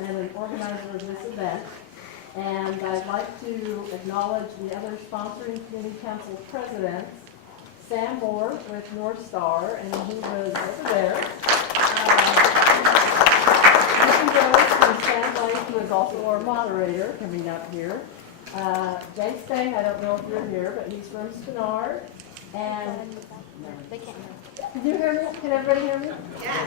and an organizer of this event. And I'd like to acknowledge the other sponsoring committee council presidents, Sam Moore with North Star, and he was over there. Nikki Rose from Sand Lake, who is also our moderator, coming up here. Jake Stang, I don't know if you're here, but he's from Spenard. And They can't hear. can you hear me? Can everybody hear me? Yes.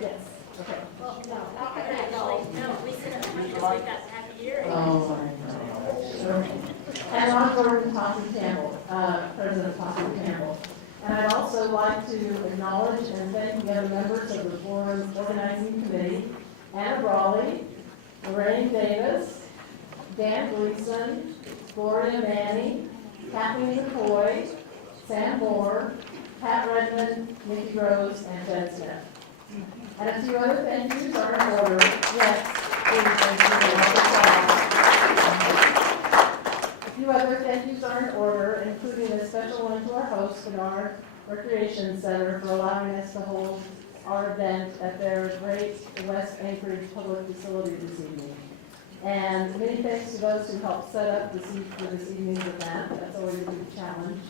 Yes. Okay. Well, no, actually, no, we said it because we've got half a year. And I'm Gordon Thompson Campbell, President Thompson Campbell. And I'd also like to acknowledge and thank the other members of the forum's organizing committee, Anna Brawley, Lorraine Davis, Dan Gleason, Gloria Manning, Kathleen McCoy, Sam Moore, Pat Redmond, Nikki Rose, and Ted Smith. And a few other thank yous are in order. Yes, please, thank you. A few other thank yous are in order, including a special one to our host, Spenard Recreation Center, for allowing us to hold our event at their great West Anchorage public facility this evening. And many thanks to those who helped set up for this evening's event. That's always a big challenge.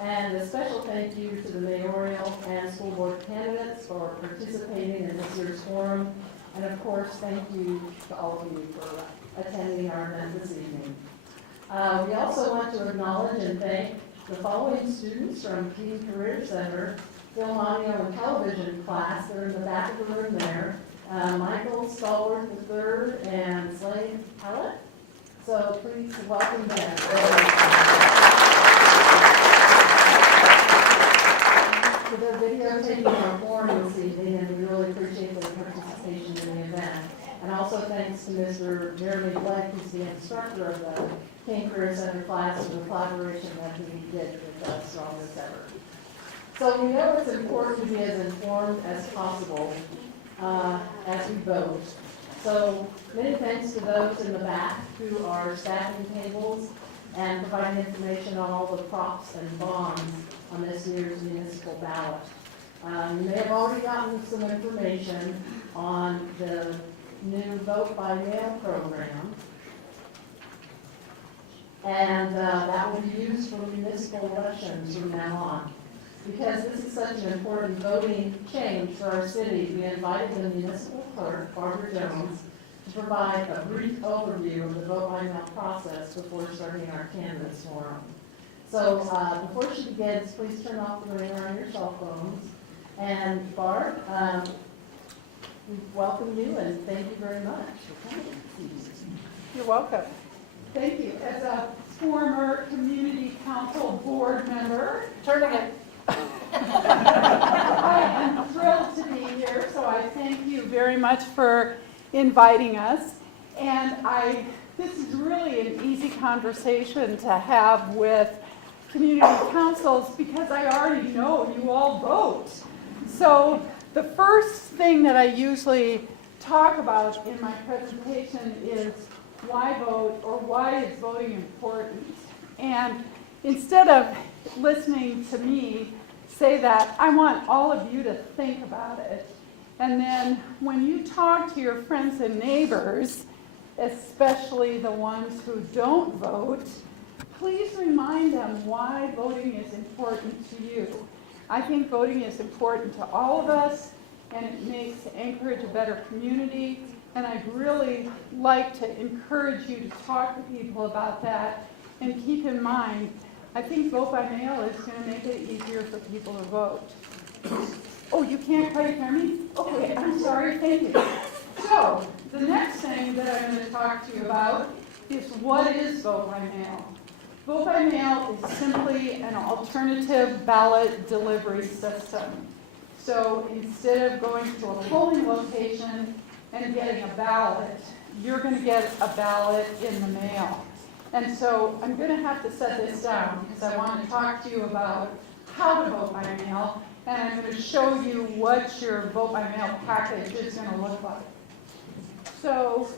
And a special thank you to the mayoral and school board candidates for participating in this year's forum. And of course, thank you to all of you for attending our event this evening. We also want to acknowledge and thank the following students from Teen Career Center, Film, Audio, and Television class. They're in the back of the room there. Michael Stallworth III and Slade Hallett. So please welcome them. So they're videotaping our forum this evening, and we really appreciate their participation in the event. And also thanks to Mr. Jeremy Blake, who's the instructor of the Teen Career Center class, for the collaboration that he did with us on this effort. So we know it's important to be as informed as possible as we vote. So many thanks to those in the back who are staffing tables and providing information on all the props and bonds on this year's municipal ballot. You may have already gotten some information on the new vote by mail program. And that will be used for municipal elections from now on. Because this is such an important voting change for our city, we invited the municipal clerk, Barbara Jones, to provide a brief overview of the vote by mail process before starting our candidates forum. So before she begins, please turn off the ringer on your cell phones. And Barb, we welcome you and thank you very much for coming. You're welcome. Thank you. As a former community council board member, Turning it. I am thrilled to be here, so I thank you very much for inviting us. And this is really an easy conversation to have with community councils because I already know you all vote. So the first thing that I usually talk about in my presentation is why vote, or why is voting important. And instead of listening to me say that, I want all of you to think about it. And then when you talk to your friends and neighbors, especially the ones who don't vote, please remind them why voting is important to you. I think voting is important to all of us, and it makes Anchorage a better community. And I'd really like to encourage you to talk to people about that. And keep in mind, I think vote by mail is going to make it easier for people to vote. Oh, you can't quite hear me? Okay, I'm sorry, thank you. So, the next thing that I'm going to talk to you about is what is vote by mail. Vote by mail is simply an alternative ballot delivery system. So, instead of going to a polling location and getting a ballot, you're going to get a ballot in the mail. And so I'm going to have to set this down because I want to talk to you about how to vote by mail, and I'm going to show you what your vote by mail package is going to look like. So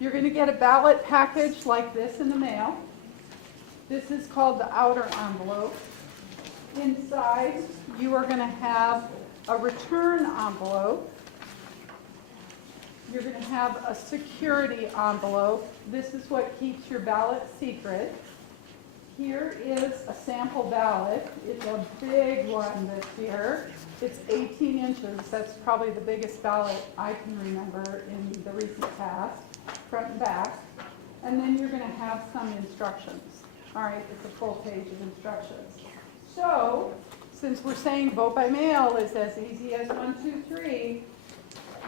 you're going to get a ballot package like this in the mail. This is called the outer envelope. Inside, you are going to have a return envelope. you're going to have a security envelope. This is what keeps your ballot secret. Here is a sample ballot. It's a big one this year. It's 18 inches. That's probably the biggest ballot I can remember in the recent past, front and back. And then you're going to have some instructions. All right, it's a full page of instructions. So, since we're saying vote by mail is as easy as 1, 2, 3,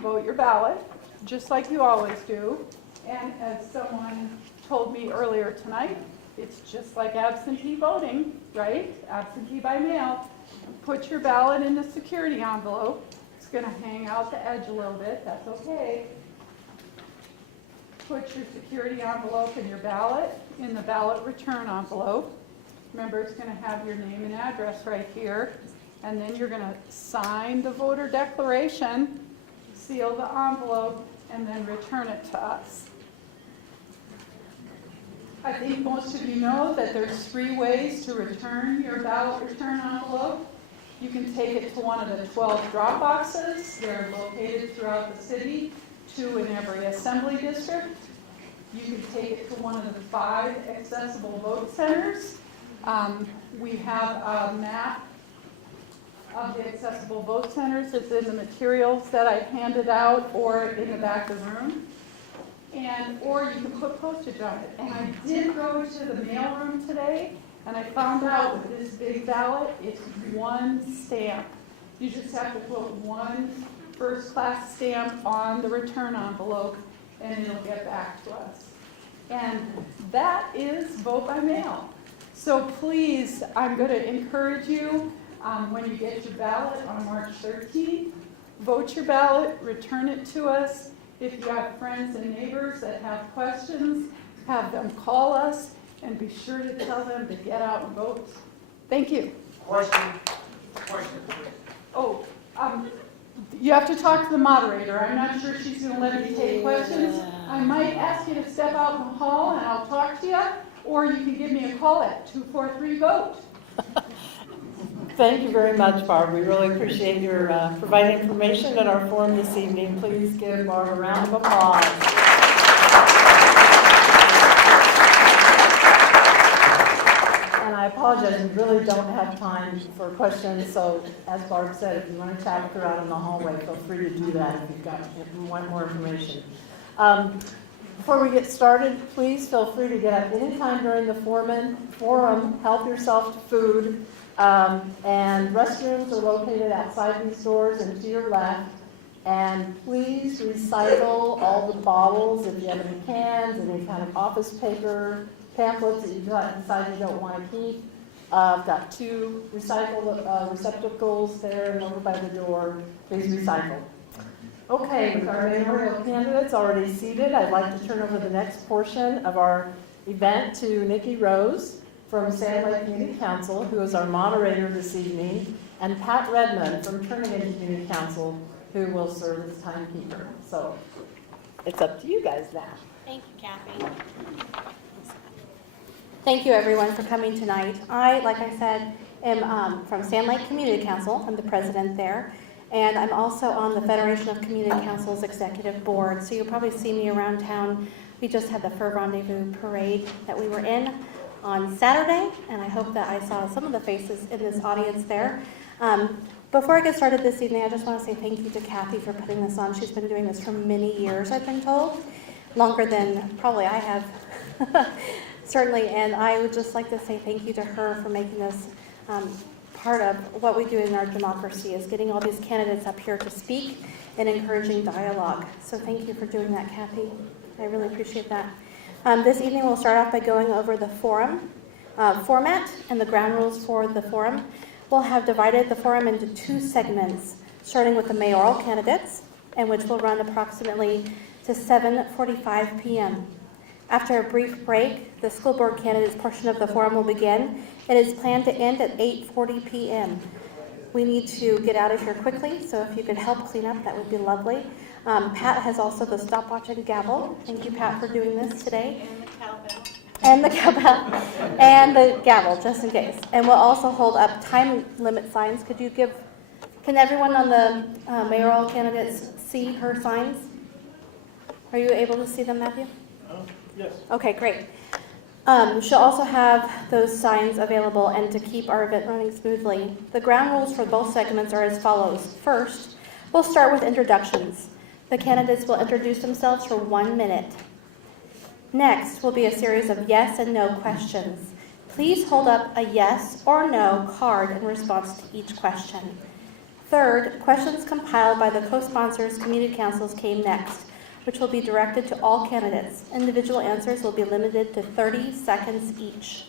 vote your ballot, just like you always do. And as someone told me earlier tonight, it's just like absentee voting, right? Absentee by mail. Put your ballot in the security envelope. It's going to hang out the edge a little bit. That's okay. Put your security envelope and your ballot in the ballot return envelope. Remember, it's going to have your name and address right here. And then you're going to sign the voter declaration, seal the envelope, and then return it to us. I think most of you know that there's 3 ways to return your ballot return envelope. You can take it to one of the 12 drop boxes. They're located throughout the city, 2 in every assembly district. You can take it to one of the 5 accessible vote centers. We have a map of the accessible vote centers. It's in the materials that I handed out or in the back of the room. Or you can put postage on it. And I did go to the mailroom today, and I found out with this big ballot, it's 1 stamp. You just have to put 1 first-class stamp on the return envelope, and it'll get back to us. And that is vote by mail. So please, I'm going to encourage you, when you get your ballot on March 13th, vote your ballot, return it to us. If you have friends and neighbors that have questions, have them call us, and be sure to tell them to get out and vote. Thank you. Question, please. Oh, you have to talk to the moderator. I'm not sure she's going to let me take questions. I might ask you to step out in the hall and I'll talk to you, or you can give me a call at 243-VOTE. Thank you very much, Barb. We really appreciate your providing information at our forum this evening. Please give Barb a round of applause. And I apologize, we really don't have time for questions, so as Barb said, if you want to chat with her out in the hallway, feel free to do that if you want more information. Before we get started, please feel free to get up anytime during the forum, help yourself to food. And restrooms are located outside these doors and to your left. And please recycle all the bottles if you have any cans, any kind of office paper, pamphlets that you decide you don't want to keep. I've got 2 recycle receptacles there and over by the door. Please recycle. Okay, with our mayoral candidates already seated, I'd like to turn over the next portion of our event to Nikki Rose from Sand Lake Community Council, who is our moderator this evening, and Pat Redmond from Turnagain Community Council, who will serve as timekeeper. So it's up to you guys now. Thank you, Kathy. Thank you, everyone, for coming tonight. I, like I said, am from Sand Lake Community Council. I'm the president there. And I'm also on the Federation of Community Councils Executive Board. So you'll probably see me around town. We just had the Fur Rendezvous Parade that we were in on Saturday, and I hope that I saw some of the faces in this audience there. Before I get started this evening, I just want to say thank you to Kathy for putting this on. She's been doing this for many years, I've been told, longer than probably I have, certainly, and I would just like to say thank you to her for making this part of what we do in our democracy, is getting all these candidates up here to speak and encouraging dialogue. So thank you for doing that, Kathy. I really appreciate that. This evening we'll start off by going over the forum format and the ground rules for the forum. We'll have divided the forum into 2 segments, starting with the mayoral candidates, and which will run approximately to 7:45 p.m. After a brief break, the school board candidates portion of the forum will begin. It is planned to end at 8:40 p.m. We need to get out of here quickly, so if you could help clean up, that would be lovely. Pat has also the stopwatch and gavel. Thank you, Pat, for doing this today. And the cowbell. And the gavel, just in case. And we'll also hold up time limit signs. Can everyone on the mayoral candidates see her signs? Are you able to see them, Matthew? Yes. Okay, great. She'll also have those signs available and to keep our event running smoothly. The ground rules for both segments are as follows. First, we'll start with introductions. The candidates will introduce themselves for 1 minute. Next will be a series of yes and no questions. Please hold up a yes or no card in response to each question. Third, questions compiled by the co-sponsors, community councils came next, which will be directed to all candidates. Individual answers will be limited to 30 seconds each.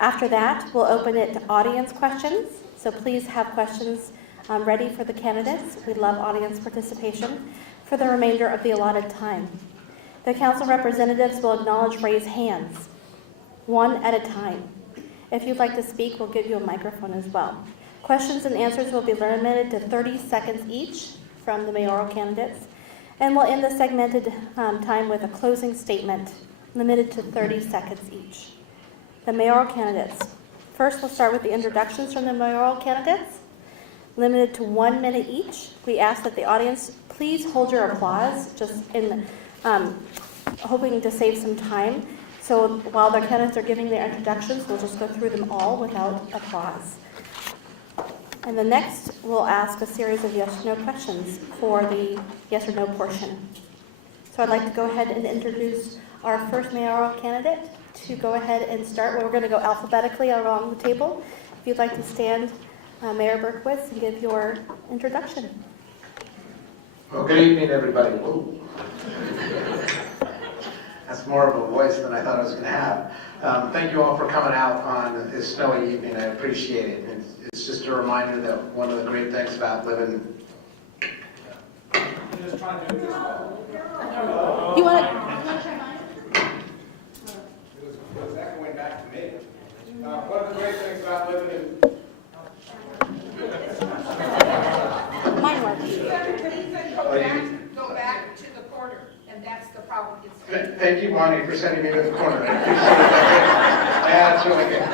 After that, we'll open it to audience questions, so please have questions ready for the candidates. We love audience participation for the remainder of the allotted time. The council representatives will acknowledge raised hands, one at a time. If you'd like to speak, we'll give you a microphone as well. Questions and answers will be limited to 30 seconds each from the mayoral candidates. And we'll end the segmented time with a closing statement, limited to 30 seconds each. The mayoral candidates. First, we'll start with the introductions from the mayoral candidates, limited to 1 minute each. We ask that the audience please hold your applause, just in hoping to save some time. So while the candidates are giving their introductions, we'll just go through them all without applause. And then next, we'll ask a series of yes or no questions for the yes or no portion. So I'd like to go ahead and introduce our first mayoral candidate to go ahead and start. We're going to go alphabetically along the table. If you'd like to stand, Mayor Berkowitz, and give your introduction. Well, good evening, everybody. Whoa. That's more of a voice than I thought I was going to have. Thank you all for coming out on this snowy evening. I appreciate it. It's just a reminder that one of the great things about living. Just trying to do this well. You want to try mine? It was echoing back to me. One of the great things about living in. Mine works. Go back to the corner, and that's the problem. Thank you, Bonnie, for sending me to the corner. I appreciate that. That's really good.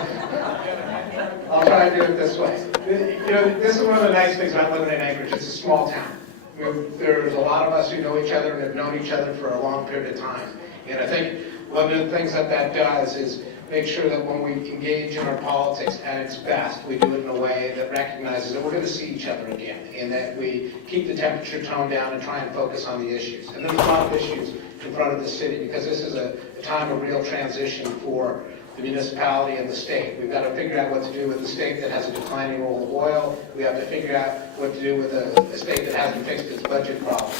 I'll try to do it this way. You know, this is one of the nice things about living in Anchorage. It's a small town. There's a lot of us who know each other and have known each other for a long period of time. And I think one of the things that does is make sure that when we engage in our politics at its best, we do it in a way that recognizes that we're going to see each other again, and that we keep the temperature tone down and try and focus on the issues. And there's a lot of issues in front of the city because this is a time of real transition for the municipality and the state. We've got to figure out what to do with the state that has a declining role of oil. We have to figure out what to do with a state that hasn't fixed its budget problem.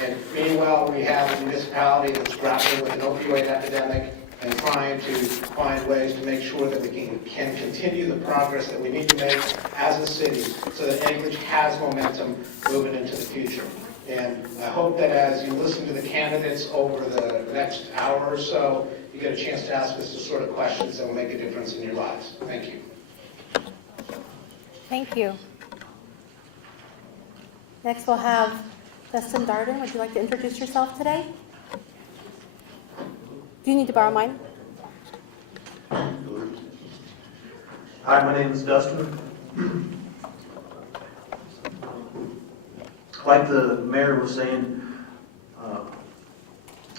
And meanwhile, we have a municipality that's grappling with an opioid epidemic and trying to find ways to make sure that we can continue the progress that we need to make as a city so that Anchorage has momentum moving into the future. And I hope that as you listen to the candidates over the next hour or so, you get a chance to ask us the sort of questions that will make a difference in your lives. Thank you. Thank you. Next, we'll have Dustin Darden. Would you like to introduce yourself today? Do you need to borrow mine? Hi, my name is Dustin. Like the mayor was saying,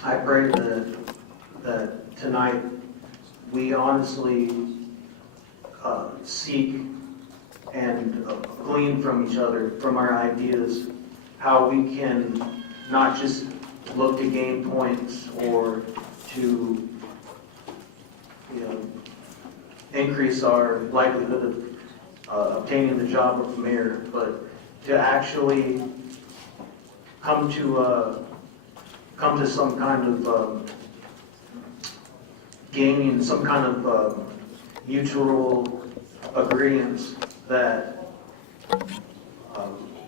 I pray that tonight we honestly seek and glean from each other, from our ideas, how we can not just look to gain points or to increase our likelihood of obtaining the job of mayor, but to actually come to some kind of gaining some kind of mutual agreements that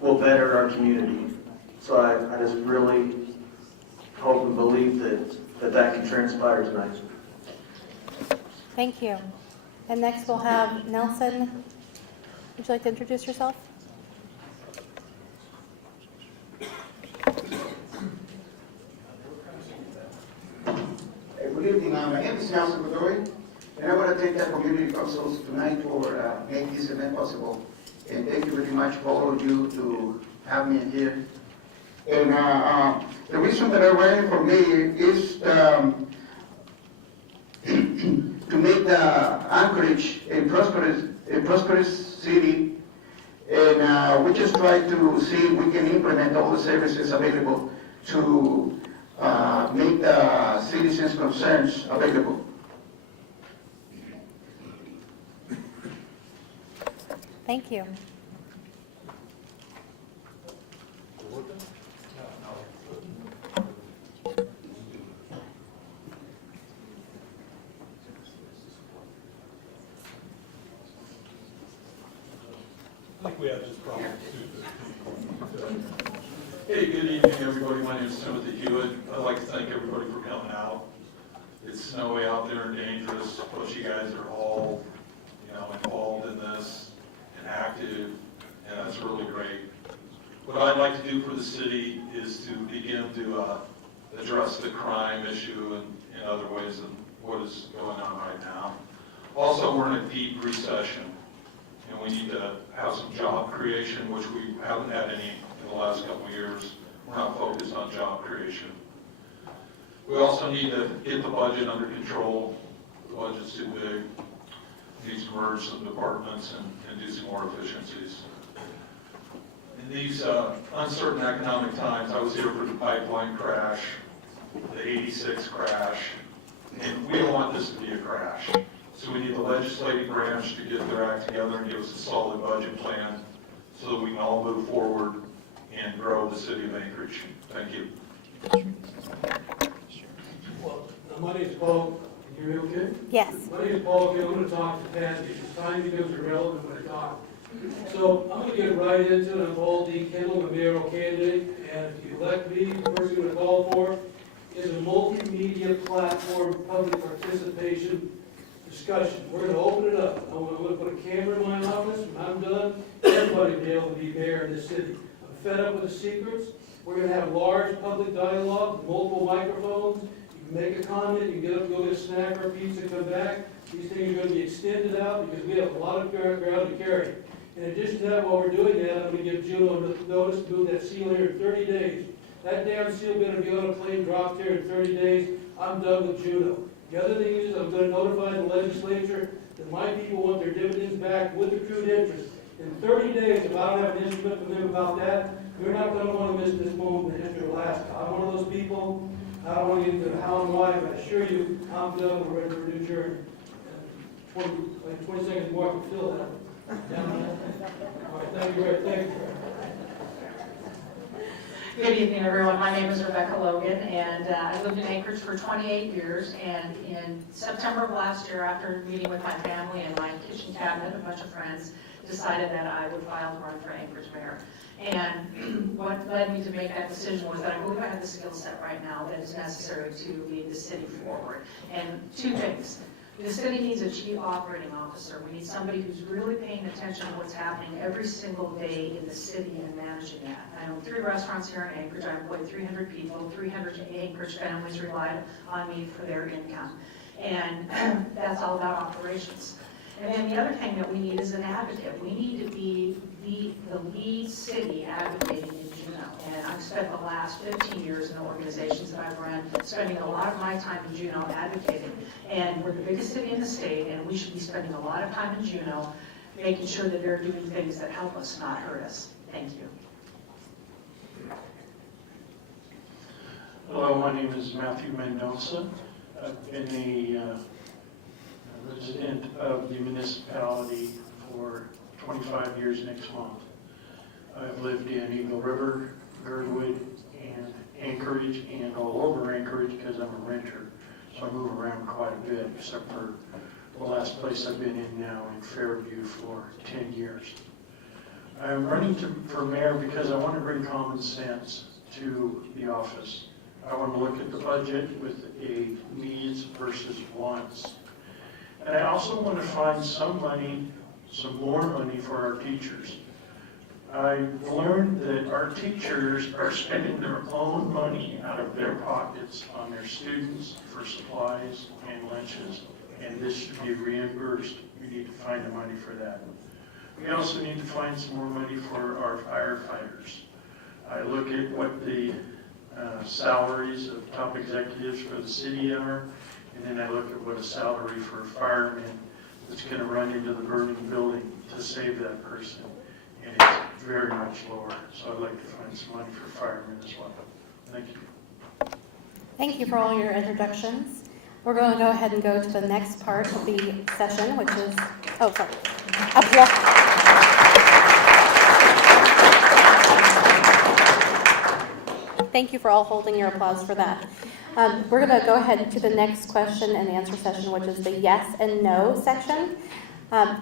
will better our community. So I just really hope and believe that can transpire tonight. Thank you. And next we'll have Nelson. Would you like to introduce yourself? Good evening. My name is Nelson Godoy, and I want to thank the community councils tonight for making this event possible. And thank you very much for all of you to have me here. And the reason that I ran for mayor is to make the Anchorage a prosperous city. And we just try to see if we can implement all the services available to make the citizens' concerns available. Thank you. I think we have this problem too. Hey, good evening, everybody. My name is Timothy Hewitt. I'd like to thank everybody for coming out. It's snowy out there and dangerous, but you guys are all, involved in this and active, and that's really great. What I'd like to do for the city is to begin to address the crime issue and in other ways than what is going on right now. Also, we're in a deep recession, and we need to have some job creation, which we haven't had any in the last couple of years. We're not focused on job creation. We also need to get the budget under control. The budget's too big. Needs to merge some departments and do some more efficiencies. In these uncertain economic times, I was here for the pipeline crash, the 86 crash, and we don't want this to be a crash. So we need the legislative branch to get their act together and give us a solid budget plan so that we can all move forward and grow the city of Anchorage. Thank you. Well, my name is Paul. Can you hear me okay? Yes. My name is Paul. Okay, I'm going to talk to Pat because time becomes irrelevant when I talk. So I'm going to get right into it. I'm Paul D. Kendall, the mayoral candidate, and if you elect me, the first thing I'm going to call for is a multimedia platform public participation discussion. We're going to open it up. I'm going to put a camera in my office. When I'm done, everybody will be able to be mayor in this city. I'm fed up with the secrets. We're going to have large public dialogue, multiple microphones. You can make a comment, you can get up, go get a snack or a pizza, come back. These things are going to be extended out because we have a lot of ground to carry. In addition to that, while we're doing that, I'm going to give Juno notice to move that seal here in 30 days. That damn seal better be on a plane dropped here in 30 days. I'm done with Juno. The other thing is I'm going to notify the legislature that my people want their dividends back with accrued interest. In 30 days, if I don't have an instrument from them about that, you're not going to want to miss this moment in the history of Alaska. I'm one of those people. I don't want to get into the how and why, but I assure you, I'm done. We're ready for a new journey. 20 seconds more, I can fill that. All right, thank you, Ray. Thank you. Good evening, everyone. My name is Rebecca Logan, and I lived in Anchorage for 28 years. And in September of last year, after meeting with my family and my kitchen cabinet, a bunch of friends, decided that I would file to run for Anchorage mayor. And what led me to make that decision was that I believe I have the skill set right now that is necessary to lead the city forward. And two things. The city needs a chief operating officer. We need somebody who's really paying attention to what's happening every single day in the city and managing that. I own 3 restaurants here in Anchorage. I employ 300 people. 300 Anchorage families rely on me for their income. And that's all about operations. And then the other thing that we need is an advocate. We need to be the lead city advocating in Juneau. And I've spent the last 15 years in the organizations that I've run, spending a lot of my time in Juneau advocating. And we're the biggest city in the state, and we should be spending a lot of time in Juneau making sure that they're doing things that help us, not hurt us. Thank you. Hello, my name is Matthew Mendoza. I've been a resident of the municipality for 25 years next month. I've lived in Eagle River, Girdwood, and Anchorage, and all over Anchorage because I'm a renter. So I move around quite a bit, except for the last place I've been in now in Fairview for 10 years. I'm running for mayor because I want to bring common sense to the office. I want to look at the budget with a needs versus wants. And I also want to find some more money for our teachers. I've learned that our teachers are spending their own money out of their pockets on their students for supplies and lunches, and this should be reimbursed. We need to find the money for that. We also need to find some more money for our firefighters. I look at what the salaries of top executives for the city are, and then I look at what a salary for a fireman that's going to run into the burning building to save that person, and it's very much lower. So I'd like to find some money for firemen as well. Thank you. Thank you for all your introductions. We're going to go ahead and go to the next part of the session, which is, oh, sorry. Thank you for all holding your applause for that. We're going to go ahead to the next question and answer session, which is the yes and no section.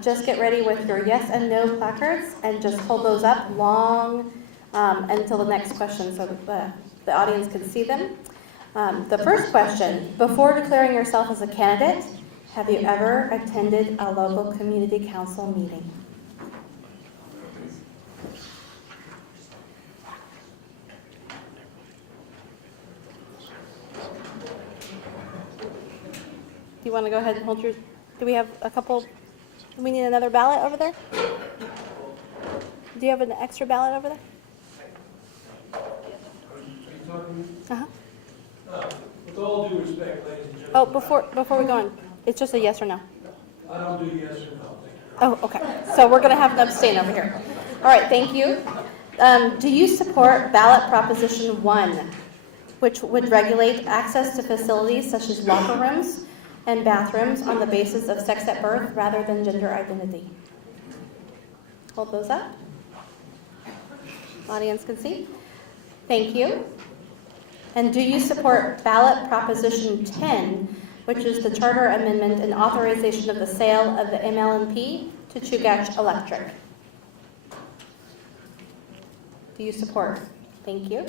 Just get ready with your yes and no placards and just hold those up long until the next question so that the audience can see them. The first question, before declaring yourself as a candidate, have you ever attended a local community council meeting? Do you want to go ahead and hold your, do we have a couple, do we need another ballot over there? Do you have an extra ballot over there? Uh-huh. With all due respect, ladies and gentlemen. Oh, before we go on, it's just a yes or no? I don't do yes or no. Oh, okay. So we're going to have an abstain over here. All right, thank you. Do you support ballot proposition 1, which would regulate access to facilities such as locker rooms and bathrooms on the basis of sex at birth rather than gender identity? Hold those up. Audience can see. Thank you. And do you support ballot proposition 10, which is the charter amendment and authorization of the sale of the MLMP to Chugach Electric? Do you support? Thank you.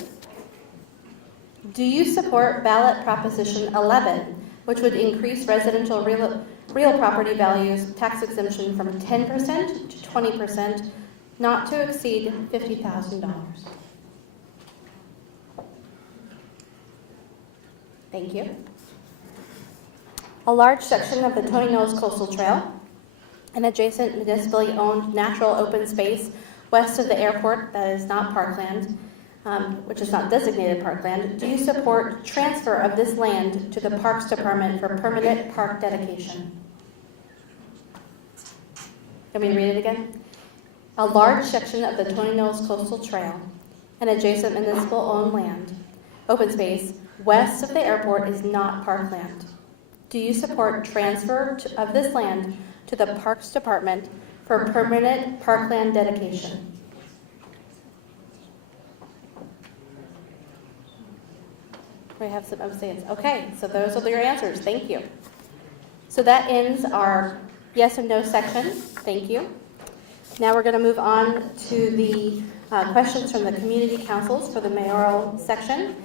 Do you support ballot proposition 11, which would increase residential real property values tax exemption from 10% to 20%, not to exceed $50,000? Thank you. A large section of the Tony Knowles Coastal Trail, an adjacent municipally owned natural open space west of the airport that is not parkland, which is not designated parkland, do you support transfer of this land to the Parks Department for permanent park dedication? Let me read it again. A large section of the Tony Knowles Coastal Trail, an adjacent municipal owned land, open space, west of the airport is not parkland. Do you support transfer of this land to the Parks Department for permanent parkland dedication? We have some abstains. Okay, so those are your answers. Thank you. So that ends our yes and no section. Thank you. Now we're going to move on to the questions from the community councils for the mayoral section.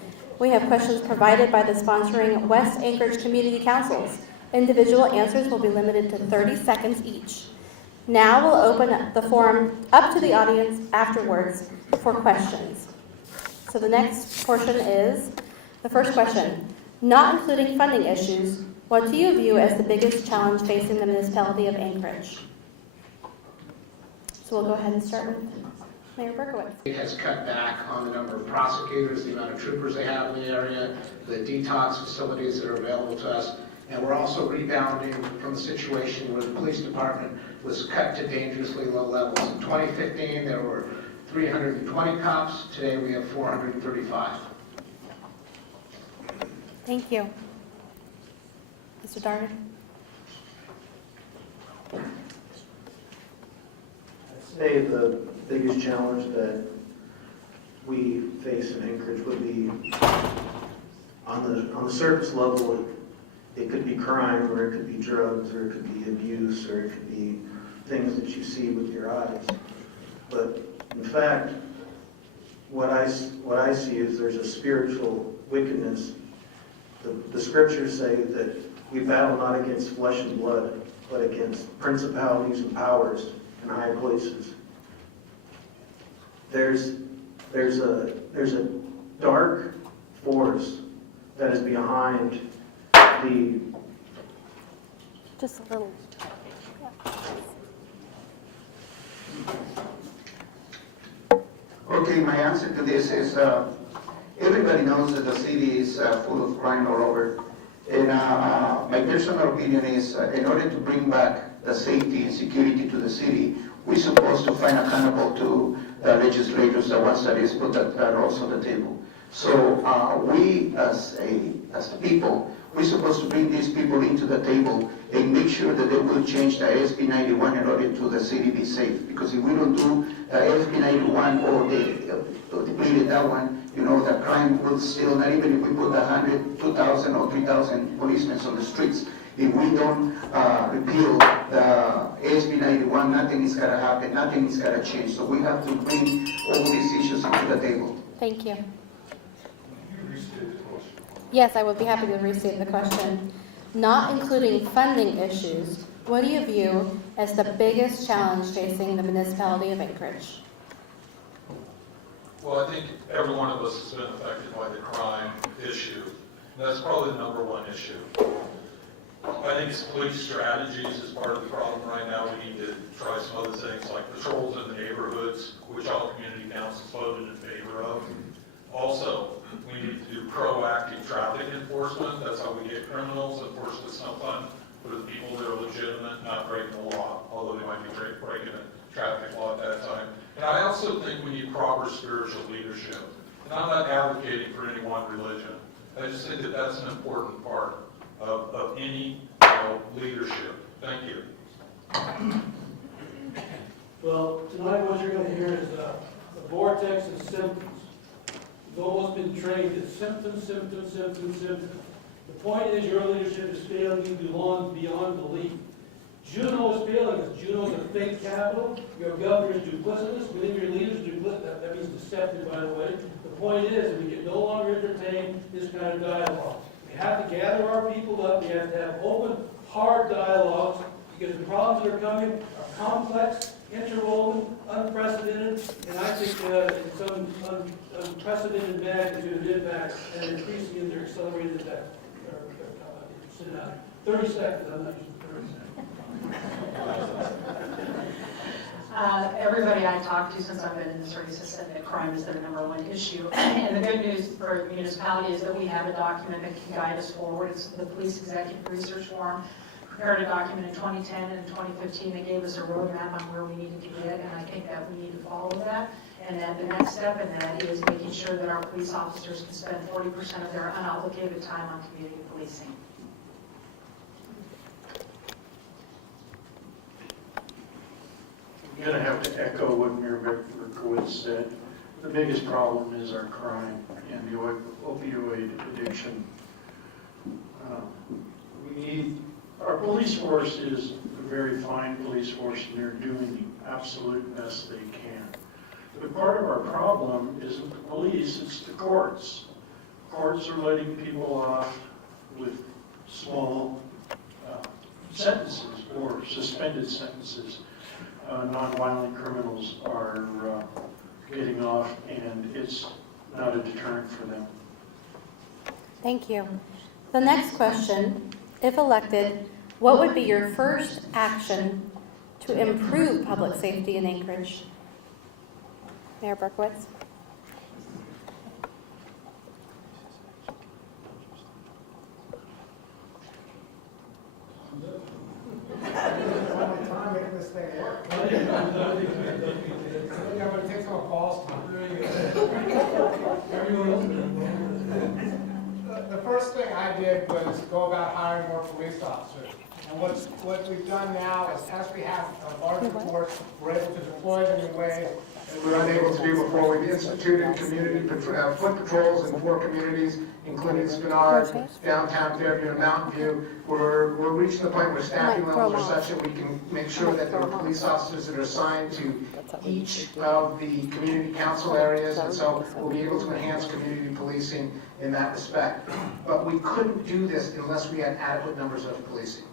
We have questions provided by the sponsoring West Anchorage Community Councils. Individual answers will be limited to 30 seconds each. Now we'll open up the forum up to the audience afterwards for questions. So the next portion is the first question. Not including funding issues, what do you view as the biggest challenge facing the municipality of Anchorage? So we'll go ahead and start with Mayor Berkowitz. It has cut back on the number of prosecutors, the amount of troopers they have in the area, the detox facilities that are available to us, and we're also rebounding from the situation where the police department was cut to dangerously low levels. In 2015, there were 320 cops. Today, we have 435. Thank you. Mr. Darden? I'd say the biggest challenge that we face in Anchorage would be on the surface level. It could be crime, or it could be drugs, or it could be abuse, or it could be things that you see with your eyes. But in fact, what I see is there's a spiritual wickedness. The scriptures say that we battle not against flesh and blood, but against principalities and powers in high places. There's a dark force that is behind the. Just a little. Okay, my answer to this is, everybody knows that the city is full of crime all over. And my personal opinion is, in order to bring back the safety and security to the city, we're supposed to find accountable to the legislators, the ones that is put that rules on the table. So we, as the people, we're supposed to bring these people into the table and make sure that they will change the SB 91 in order to the city be safe. Because if we don't do the SB 91 or they depleted that one, you know, the crime will still, not even if we put 100, 2,000 or 3,000 policemen on the streets, if we don't repeal the SB 91, nothing is going to happen, nothing is going to change. So we have to bring all these issues into the table. Thank you. Yes, I would be happy to restate the question. Not including funding issues, what do you view as the biggest challenge facing the municipality of Anchorage? Well, I think every one of us has been affected by the crime issue. And that's probably the number one issue. I think it's police strategies is part of the problem right now. We need to try some other things like patrols in the neighborhoods, which all community councils voted in favor of. Also, we need to do proactive traffic enforcement. That's how we get criminals. Of course, it's no fun for the people that are legitimate, not breaking the law, although they might be breaking a traffic law at that time. And I also think we need proper spiritual leadership. And I'm not advocating for any one religion. I just think that that's an important part of any leadership. Thank you. Well, tonight what you're going to hear is a vortex of symptoms. You've almost been trained to symptoms, symptoms, symptoms, symptoms. The point is your leadership is failing you beyond belief. Juneau is failing us. Juneau is a fake capital. Your governor is duplicitous. Many of your leaders are duplicitous. That means deceptive, by the way. The point is we can no longer entertain this kind of dialogue. We have to gather our people up. We have to have open, hard dialogues because the problems that are coming are complex, interwoven, unprecedented, and I think in some unprecedented magnitude of impact and increasing in their accelerated impact. 30 seconds, I'm not using 30 seconds. Everybody I talked to since I've been in this race has said that crime is their number one issue. And the good news for the municipality is that we have a document that can guide us forward. It's the Police Executive Research Forum. Prepared a document in 2010 and 2015 that gave us a roadmap on where we needed to get, and I think that we need to follow that. And that the next step in that is making sure that our police officers can spend 40% of their unallocated time on community policing. I'm going to have to echo what Mayor Berkowitz said. The biggest problem is our crime and the opioid addiction. Our police force is a very fine police force, and they're doing the absolute best they can. But part of our problem isn't the police, it's the courts. Courts are letting people off with small sentences or suspended sentences. Nonviolent criminals are getting off, and it's not a deterrent for them. Thank you. The next question, if elected, what would be your first action to improve public safety in Anchorage? Mayor Berkowitz. This thing work. I think I'm going to take some balls time. The first thing I did was go about hiring more police officers. And what we've done now is, as we have a larger force, we're able to deploy them in ways that we were unable to do before. We've instituted community foot patrols in 4 communities, including Spenard, downtown Fairview, and Mountain View. We're reaching the point where staffing levels are such that we can make sure that there are police officers that are assigned to each of the community council areas, and so we'll be able to enhance community policing in that respect. But we couldn't do this unless we had adequate numbers of policing.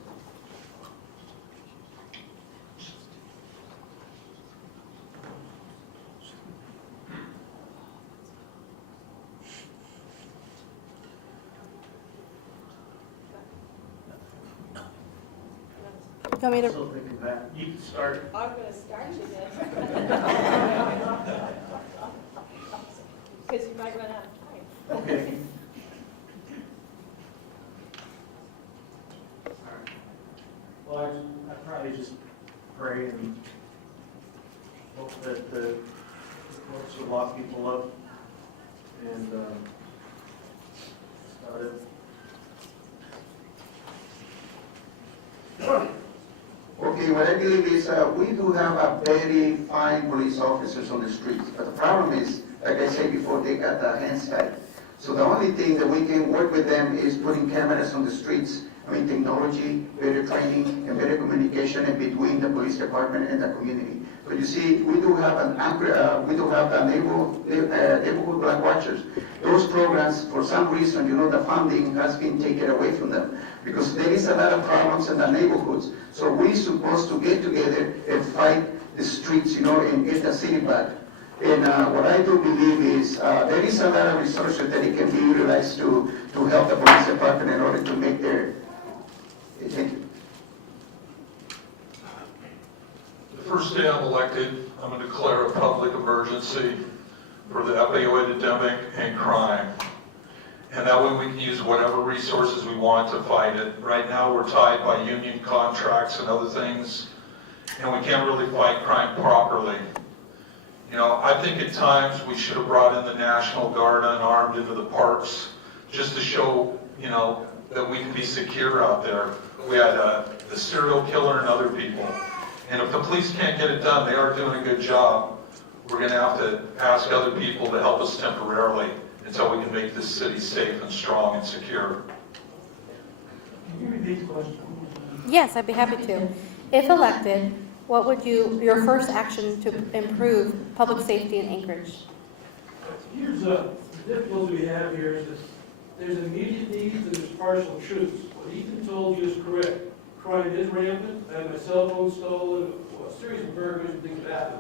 You want me to? So you can start. I'm going to start you then. might run out of time. Okay. Well, I probably just pray and hope that the courts will lock people up, and that's about it. Okay, what I believe is we do have a very fine police officers on the streets, but the problem is, like I said before, they got their hands tied. So the only thing that we can work with them is putting cameras on the streets. I mean, technology, better training, and better communication in between the police department and the community. But you see, we do have the neighborhood black watchers. Those programs, for some reason, the funding has been taken away from them because there is a lot of problems in the neighborhoods. So we're supposed to get together and fight the streets, and get the city back. And what I do believe is there is a lot of resources that it can be utilized to help the police department in order to make their. Thank you. The first day I'm elected, I'm going to declare a public emergency for the opioid epidemic and crime. And that way we can use whatever resources we want to fight it. Right now we're tied by union contracts and other things, and we can't really fight crime properly. I think at times we should have brought in the National Guard unarmed into the parks just to show, that we can be secure out there. We had the serial killer and other people. And if the police can't get it done, they are doing a good job. We're going to have to ask other people to help us temporarily until we can make this city safe and strong and secure. Can you repeat the question? Yes, I'd be happy to. If elected, what would your first action to improve public safety in Anchorage? Here's the difficulty we have here is that there's immediate needs and there's partial truths. What Ethan told you is correct. Crime is rampant. I had my cell phone stolen, a series of burglaries and things happen.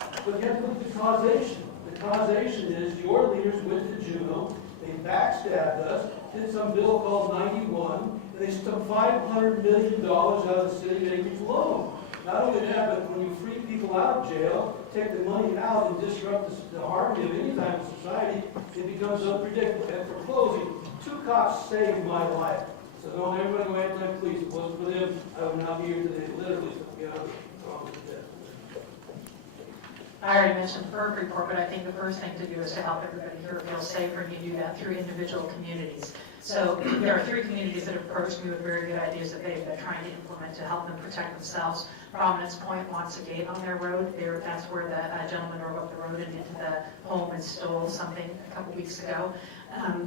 But you have to look at the causation. The causation is your leaders went to Juneau, they backstabbed us, did some bill called 91, and they took $500 million out of the city of Anchorage alone. Not only that, but when you free people out of jail, take the money out and disrupt the harmony of any type of society, it becomes unpredictable. And for closing, 2 cops saved my life. So don't everybody go after the police. If it wasn't for them, I would not be here today, literally. I already mentioned the FERC report, but I think the first thing to do is to help everybody here feel safer, and you do that through individual communities. So there are 3 communities that have approached me with very good ideas that they've been trying to implement to help them protect themselves. Providence Point wants a gate on their road. That's where the gentleman drove up the road and into the home and stole something a couple weeks ago.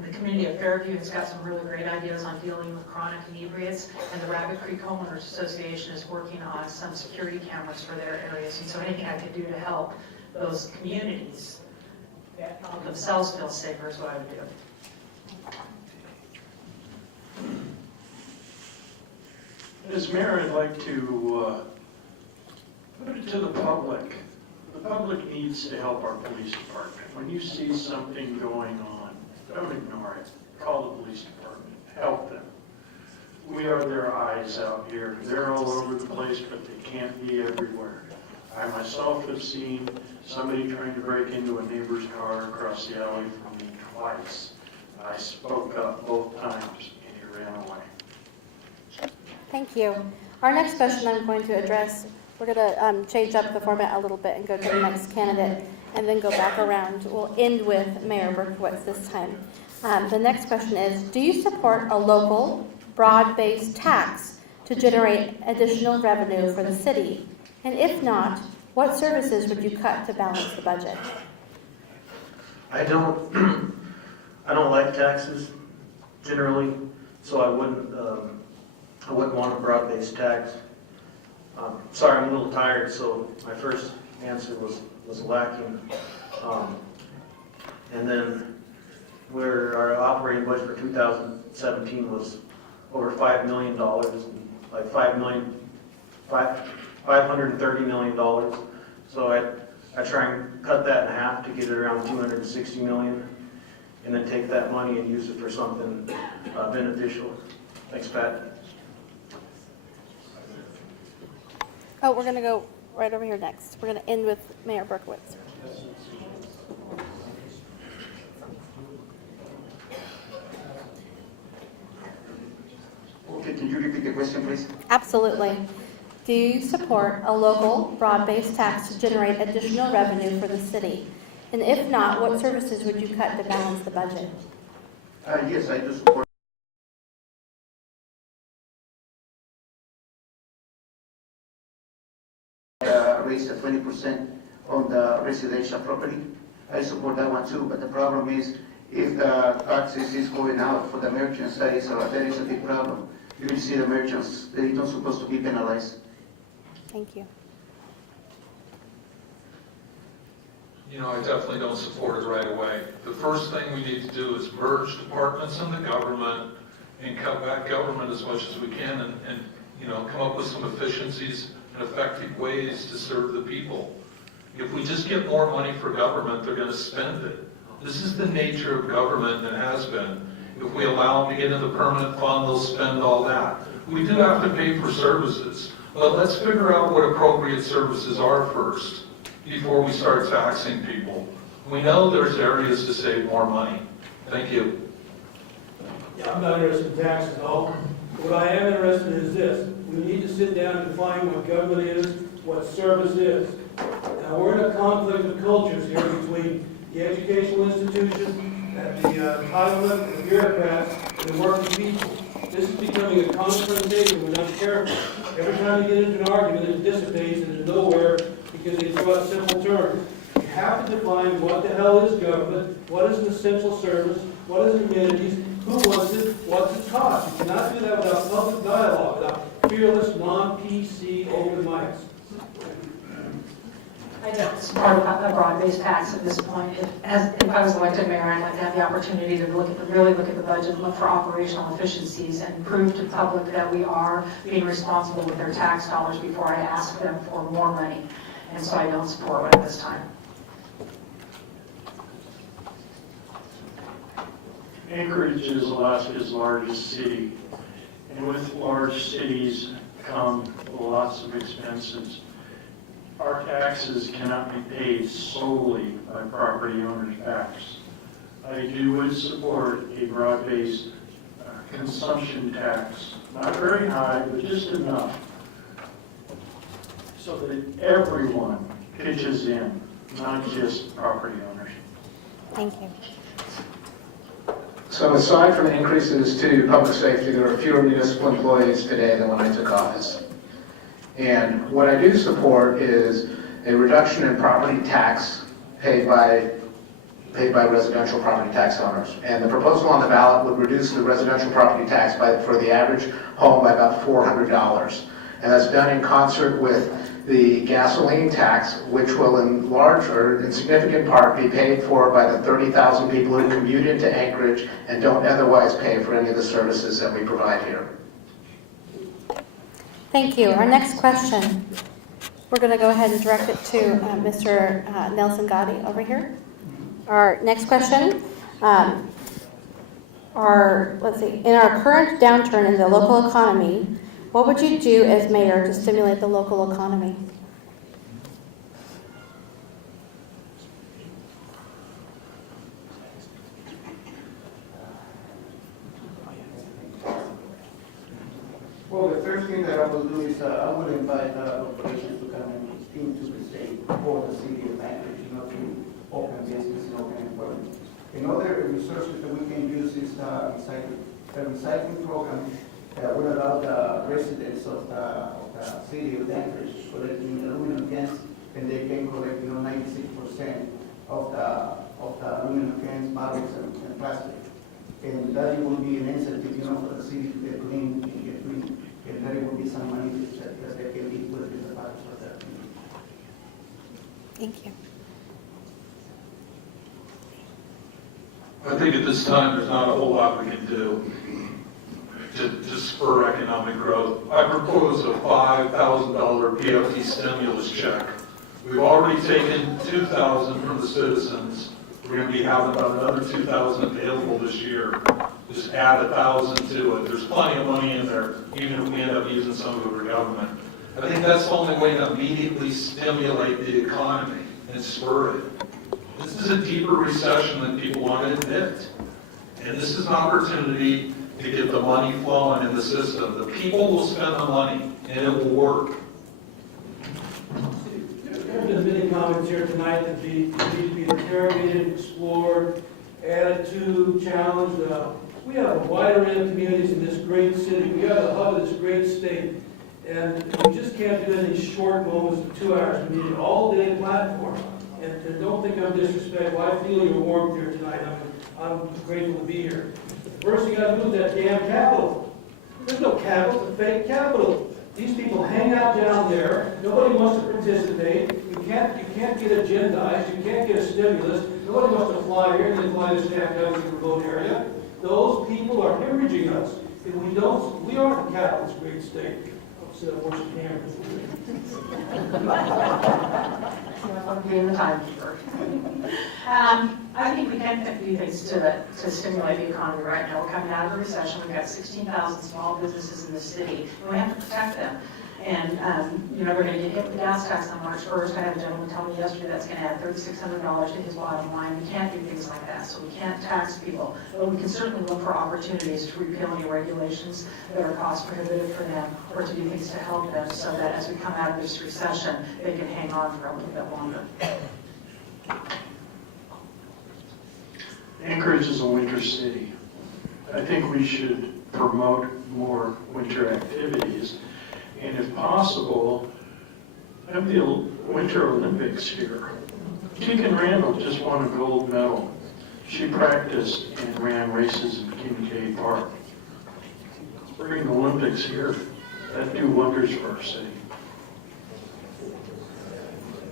The community of Fairview has got some really great ideas on dealing with chronic inebriates, and the Rabbit Creek Homeowners Association is working on some security cameras for their areas. And so anything I could do to help those communities help themselves feel safer is what I would do. As mayor, I'd like to put it to the public. The public needs to help our police department. When you see something going on, don't ignore it. Call the police department. Help them. We are their eyes out here. They're all over the place, but they can't be everywhere. I myself have seen somebody trying to break into a neighbor's car across the alley from me twice. I spoke up both times, and he ran away. Thank you. Our next question I'm going to address, we're going to change up the format a little bit and go to the next candidate and then go back around. We'll end with Mayor Berkowitz this time. The next question is, do you support a local, broad-based tax to generate additional revenue for the city? And if not, what services would you cut to balance the budget? I don't like taxes generally, so I wouldn't want a broad-based tax. Sorry, I'm a little tired, so my first answer was lacking. And then where our operating budget for 2017 was over $5 million, like $530 million. So I try and cut that in half to get it around $260 million, and then take that money and use it for something beneficial. Thanks, Pat. Oh, we're going to go right over here next. We're going to end with Mayor Berkowitz. Can you repeat the question, please? Absolutely. Do you support a local, broad-based tax to generate additional revenue for the city? And if not, what services would you cut to balance the budget? Yes, I do support. Raise the 20% on the residential property. I support that one too, but the problem is if the taxes is going out for the merchants, that is a big problem. You will see the merchants, they don't supposed to be penalized. Thank you. You know, I definitely don't support it right away. The first thing we need to do is merge departments in the government and cut back government as much as we can and you know, come up with some efficiencies and effective ways to serve the people. If we just get more money for government, they're going to spend it. This is the nature of government and has been. If we allow them to get in the permanent fund, they'll spend all that. We do have to pay for services, but let's figure out what appropriate services are first before we start taxing people. We know there's areas to save more money. Thank you. Yeah, I'm not interested in taxes at all. What I am interested in is this. We need to sit down and define what government is, what service is. Now, we're in a conflict of cultures here between the educational institution, the entitlement, the bureaucrats, and the working people. This is becoming a confrontation we're not careful. Every time you get into an argument, it dissipates into nowhere because they throw out simple terms. You have to define what the hell is government, what is an essential service, what is amenities, who wants it, what's it cost. You cannot do that without public dialogue, without fearless, non-PC open mics. I don't support a broad-based tax at this point. If I was elected mayor, I'd like to have the opportunity to really look at the budget, look for operational efficiencies, and prove to the public that we are being responsible with their tax dollars before I ask them for more money. And so I don't support it at this time. Anchorage is Alaska's largest city, and with large cities come lots of expenses. Our taxes cannot be paid solely by property owners' backs. I would support a broad-based consumption tax, not very high, but just enough, so that everyone pitches in, not just property owners. Thank you. So aside from increases to public safety, there are fewer municipal employees today than when I took office. And what I do support is a reduction in property tax paid by residential property tax owners. And the proposal on the ballot would reduce the residential property tax for the average home by about $400. And that's done in concert with the gasoline tax, which will in significant part be paid for by the 30,000 people who commute into Anchorage and don't otherwise pay for any of the services that we provide here. Thank you. Our next question, we're going to go ahead and direct it to Mr. Nelson Gotti over here. Our next question, let's see, in our current downturn in the local economy, what would you do as mayor to stimulate the local economy? Well, the first thing that I will do is I will invite operations to come into the state or the city of Anchorage, to open business and open employment. Another resources that we can use is the recycling program that will allow the residents of the city of Anchorage to collect aluminum cans, and they can collect 96% of the aluminum cans, bottles, and plastic. And that will be an incentive, for the city to get clean and get green. And there will be some money that they can be put in the pockets of that. Thank you. I think at this time, there's not a whole lot we can do to spur economic growth. I propose a $5,000 PFT stimulus check. We've already taken $2,000 from the citizens. We're going to be having about another $2,000 available this year. Just add $1,000 to it. There's plenty of money in there, even if we end up using some of it for government. I think that's the only way to immediately stimulate the economy and spur it. This is a deeper recession than people want to admit. And this is an opportunity to get the money flowing in the system. The people will spend the money, and it will work. There have been many comments here tonight that need to be interrogated, explored, added to, challenged. We have a wide array of communities in this great city. We are the hub of this great state. And we just can't do it in these short moments of 2 hours. We need an all-day platform. And don't think I'm disrespectful. I feel your warmth here tonight. I'm grateful to be here. The first thing I do is that damn Capitol. There's no Capitol, it's a fake Capitol. These people hang out down there. Nobody wants to participate. You can't get agendized. You can't get a stimulus. Nobody wants to fly here and then fly to staff down to the remote area. Those people are hemorrhaging us. If we don't, we are the capital of this great state. So what's your camera? I'm being the timekeeper. I think we can do things to stimulate the economy right now. We're coming out of a recession. We've got 16,000 small businesses in the city, and we have to protect them. And, they're going to get hit with the gas tax on March 1st. I had a gentleman tell me yesterday that's going to add $3,600 to his bottom line. We can't do things like that, so we can't tax people. But we can certainly look for opportunities to repeal any regulations that are cost prohibitive for them, or to do things to help them so that as we come out of this recession, they can hang on for a little bit longer. Anchorage is a winter city. I think we should promote more winter activities. And if possible, have the Winter Olympics here. Keegan Randall just won a gold medal. She practiced and ran races in Kincaid Park. Let's bring the Olympics here. That'd do wonders for our city.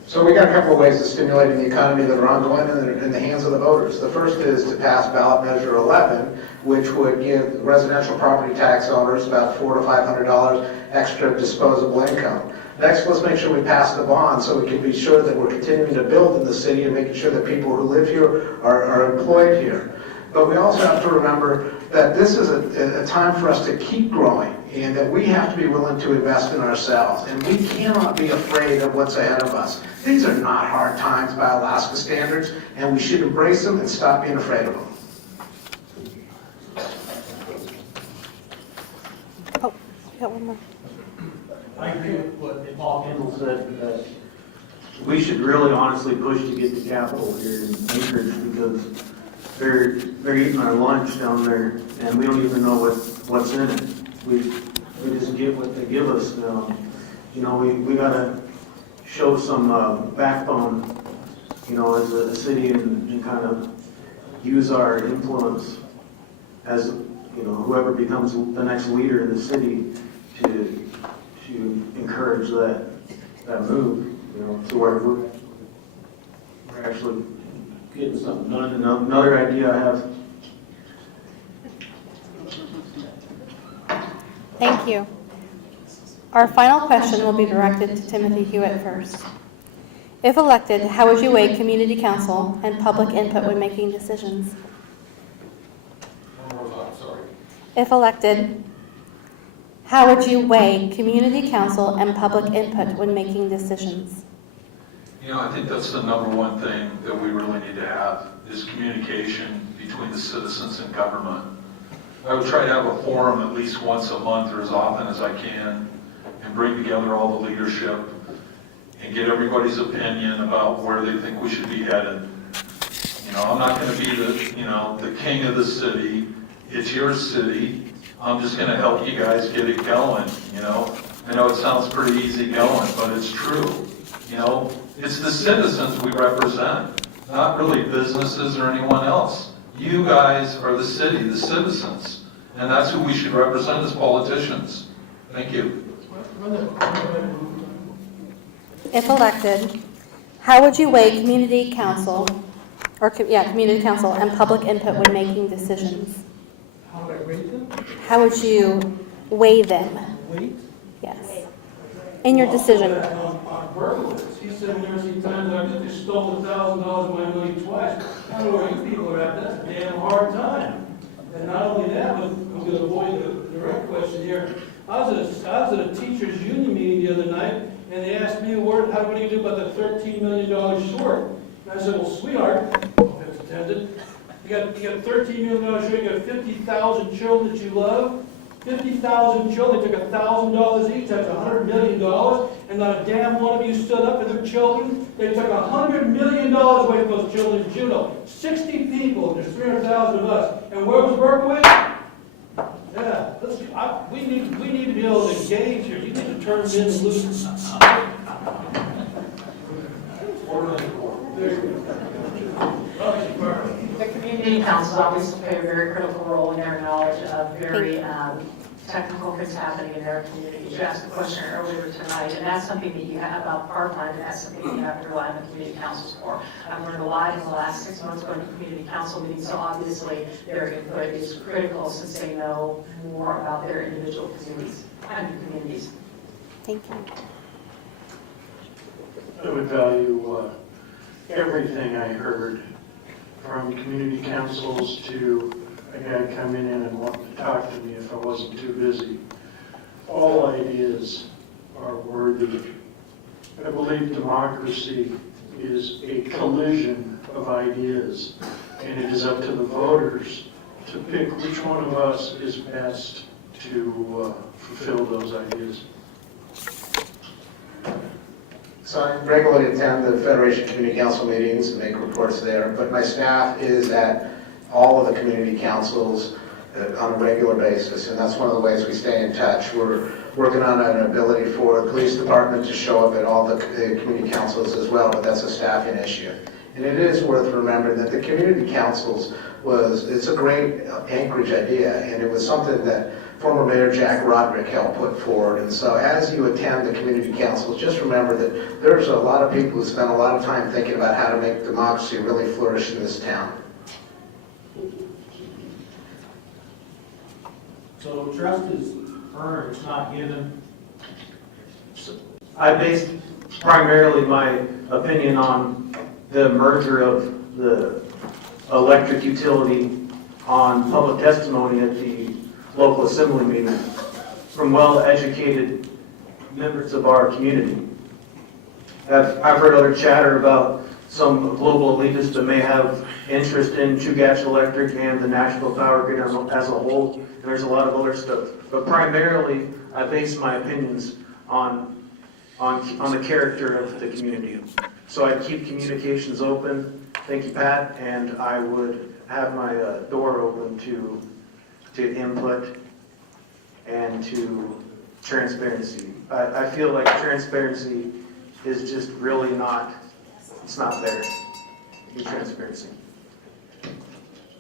So we got a couple of ways of stimulating the economy that are ongoing and in the hands of the voters. The first is to pass ballot measure 11, which would give residential property tax owners about $400 to $500 extra disposable income. Next, let's make sure we pass the bond so we can be sure that we're continuing to build in the city and making sure that people who live here are employed here. But we also have to remember that this is a time for us to keep growing and that we have to be willing to invest in ourselves. And we cannot be afraid of what's ahead of us. These are not hard times by Alaska standards, and we should embrace them and stop being afraid of them. Oh, you got one more. I agree with what Paul Kendall said, that we should really honestly push to get the Capitol here in Anchorage because they're eating our lunch down there and we don't even know what's in it. We just get what they give us. We gotta show some backbone, as a city and kind of use our influence as, whoever becomes the next leader in the city to encourage that move, to where we're actually getting something done. Another idea I have. Thank you. Our final question will be directed to Timothy Hewitt first. If elected, how would you weigh community council and public input when making decisions? If elected, how would you weigh community council and public input when making decisions? I think that's the number one thing that we really need to have is communication between the citizens and government. I would try to have a forum at least once a month or as often as I can and bring together all the leadership and get everybody's opinion about where they think we should be headed. I'm not going to be the king of the city. It's your city. I'm just going to help you guys get it going, I know it sounds pretty easy going, but it's true. It's the citizens we represent, not really businesses or anyone else. You guys are the city, the citizens, and that's who we should represent as politicians. Thank you. If elected, how would you weigh community council and public input when making decisions? How would I rate them? How would you weigh them? Wait. Yes. In your decision. On burglars. He said there was times I just stole $1,000 of my money twice. I don't know where you people are at. That's a damn hard time. And not only that, but I'm going to avoid the direct question here. I was at a teachers' union meeting the other night, and they asked me, what do you do about the $13 million short? And I said, well, sweetheart, no offense intended, You got a $13 million show, you got 50,000 children that you love. 50,000 children, they took $1,000 each, that's $100 million, and not a damn one of you stood up for their children. They took $100 million away from those children in Juneau. 60 people, there's 300,000 of us. And where was Berkowitz? Yeah, we need to be able to engage here. You need to turn them in loose. The community councils obviously play a very critical role in their knowledge of very technical things happening in their community. You asked a question earlier tonight, and that's something that you have about parkland, and that's something you have to rely on the community councils for. I've learned a lot in the last 6 months going to community council meetings, so obviously their input is critical since they know more about their individual communities and communities. Thank you. I would value everything I heard, from community councils to a guy coming in and wanting to talk to me if I wasn't too busy. All ideas are worthy. I believe democracy is a collision of ideas, and it is up to the voters to pick which one of us is best to fulfill those ideas. So I regularly attend the Federation Community Council meetings and make reports there, but my staff is at all of the community councils on a regular basis, and that's one of the ways we stay in touch. We're working on an ability for the police department to show up at all the community councils as well, but that's a staffing issue. And it is worth remembering that the community councils it's a great Anchorage idea, and it was something that former Mayor Jack Roderick helped put forward. And so as you attend the community councils, just remember that there's a lot of people who spend a lot of time thinking about how to make democracy really flourish in this town. So trust is earned, it's not given. I based primarily my opinion on the merger of the electric utility on public testimony at the local assembly meeting from well-educated members of our community. I've heard other chatter about some global elitists that may have interest in Chugach Electric and the national power grid as a whole. And there's a lot of other stuff. But primarily, I base my opinions on the character of the community. So I keep communications open. Thank you, Pat. And I would have my door open to input and to transparency. I feel like transparency is just really it's not there in transparency.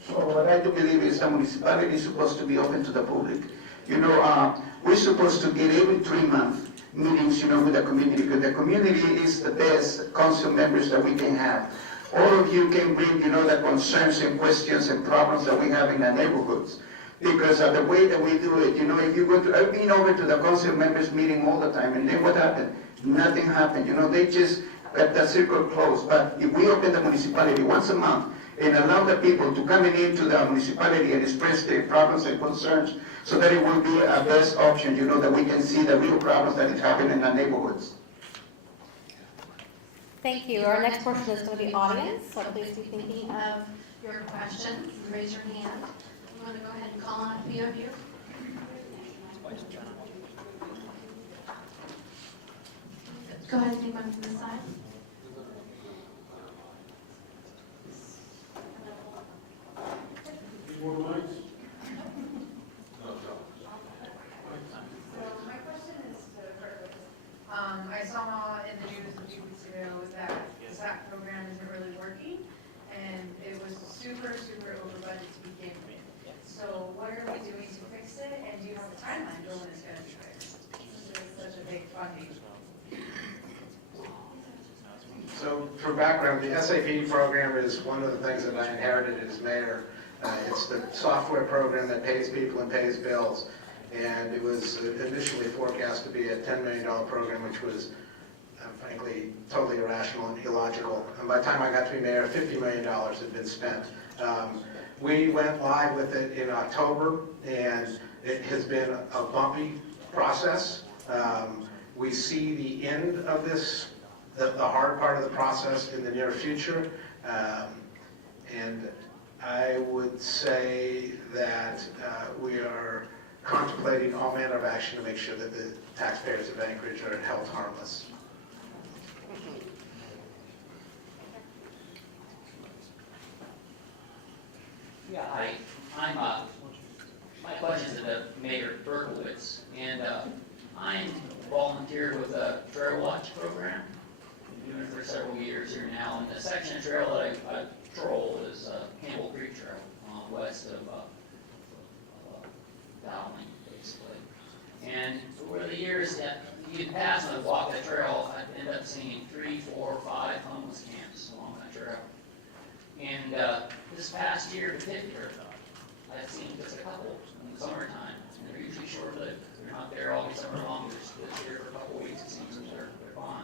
So what I do believe is the municipality is supposed to be open to the public. You know, we're supposed to get every 3 month meetings, you know, with the community, because the community is the best council members that we can have. All of you can bring, you know, the concerns and questions and problems that we have in the neighborhoods. Because of the way that we do it, you know, if you go to, I've been over to the council members meeting all the time, and then what happened? Nothing happened, you know, they just let the circle close. But if we open the municipality once a month and allow the people to come into the municipality and express their problems and concerns, so that it will be a best option, you know, that we can see the real problems that is happening in the neighborhoods. Thank you. Our next portion is going to be audience, so please be thinking of your questions. Raise your hand. I'm going to go ahead and call on a few of you. Go ahead and take one from the side. More mics? So my question is to Kurt. I saw in the news a few weeks ago that the SAC program isn't really working, and it was super over budget to begin with. So what are we doing to fix it, and do you have a timeline for when it's going to be fixed? This is such a big funding. So for background, the SAP program is one of the things that I inherited as mayor. It's the software program that pays people and pays bills. And it was initially forecast to be a $10 million program, which was frankly totally irrational and illogical. And by the time I got to be mayor, $50 million had been spent. We went live with it in October, and it has been a bumpy process. We see the end of this, the hard part of the process in the near future. And I would say that we are contemplating all manner of action to make sure that the taxpayers of Anchorage are held harmless. Yeah, hi. My question is to Mayor Berkowitz, and I'm volunteered with a Trail Watch program. Been doing it for several years here now, and the section of trail that I patrol is Campbell Creek Trail, west of Dowling, basically. And over the years that you pass and I walk that trail, I end up seeing 3, 4, 5 homeless camps along that trail. And this past year in particular, I've seen just a couple in the summertime, and they're usually short-lived. They're not there all summer long. They're just here for a couple weeks, it seems, and they're gone.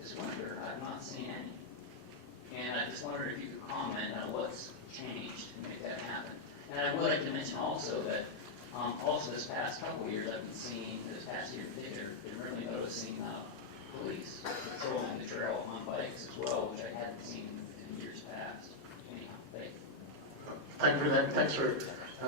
This winter, I've not seen any. And I just wondered if you could comment on what's changed to make that happen. And I would like to mention also that also this past couple of years, I've been seeing, this past year in particular, been really noticing police patrolling the trail on bikes as well, which I hadn't seen in years past. Anyhow, thank you. Thank you for that. Thanks for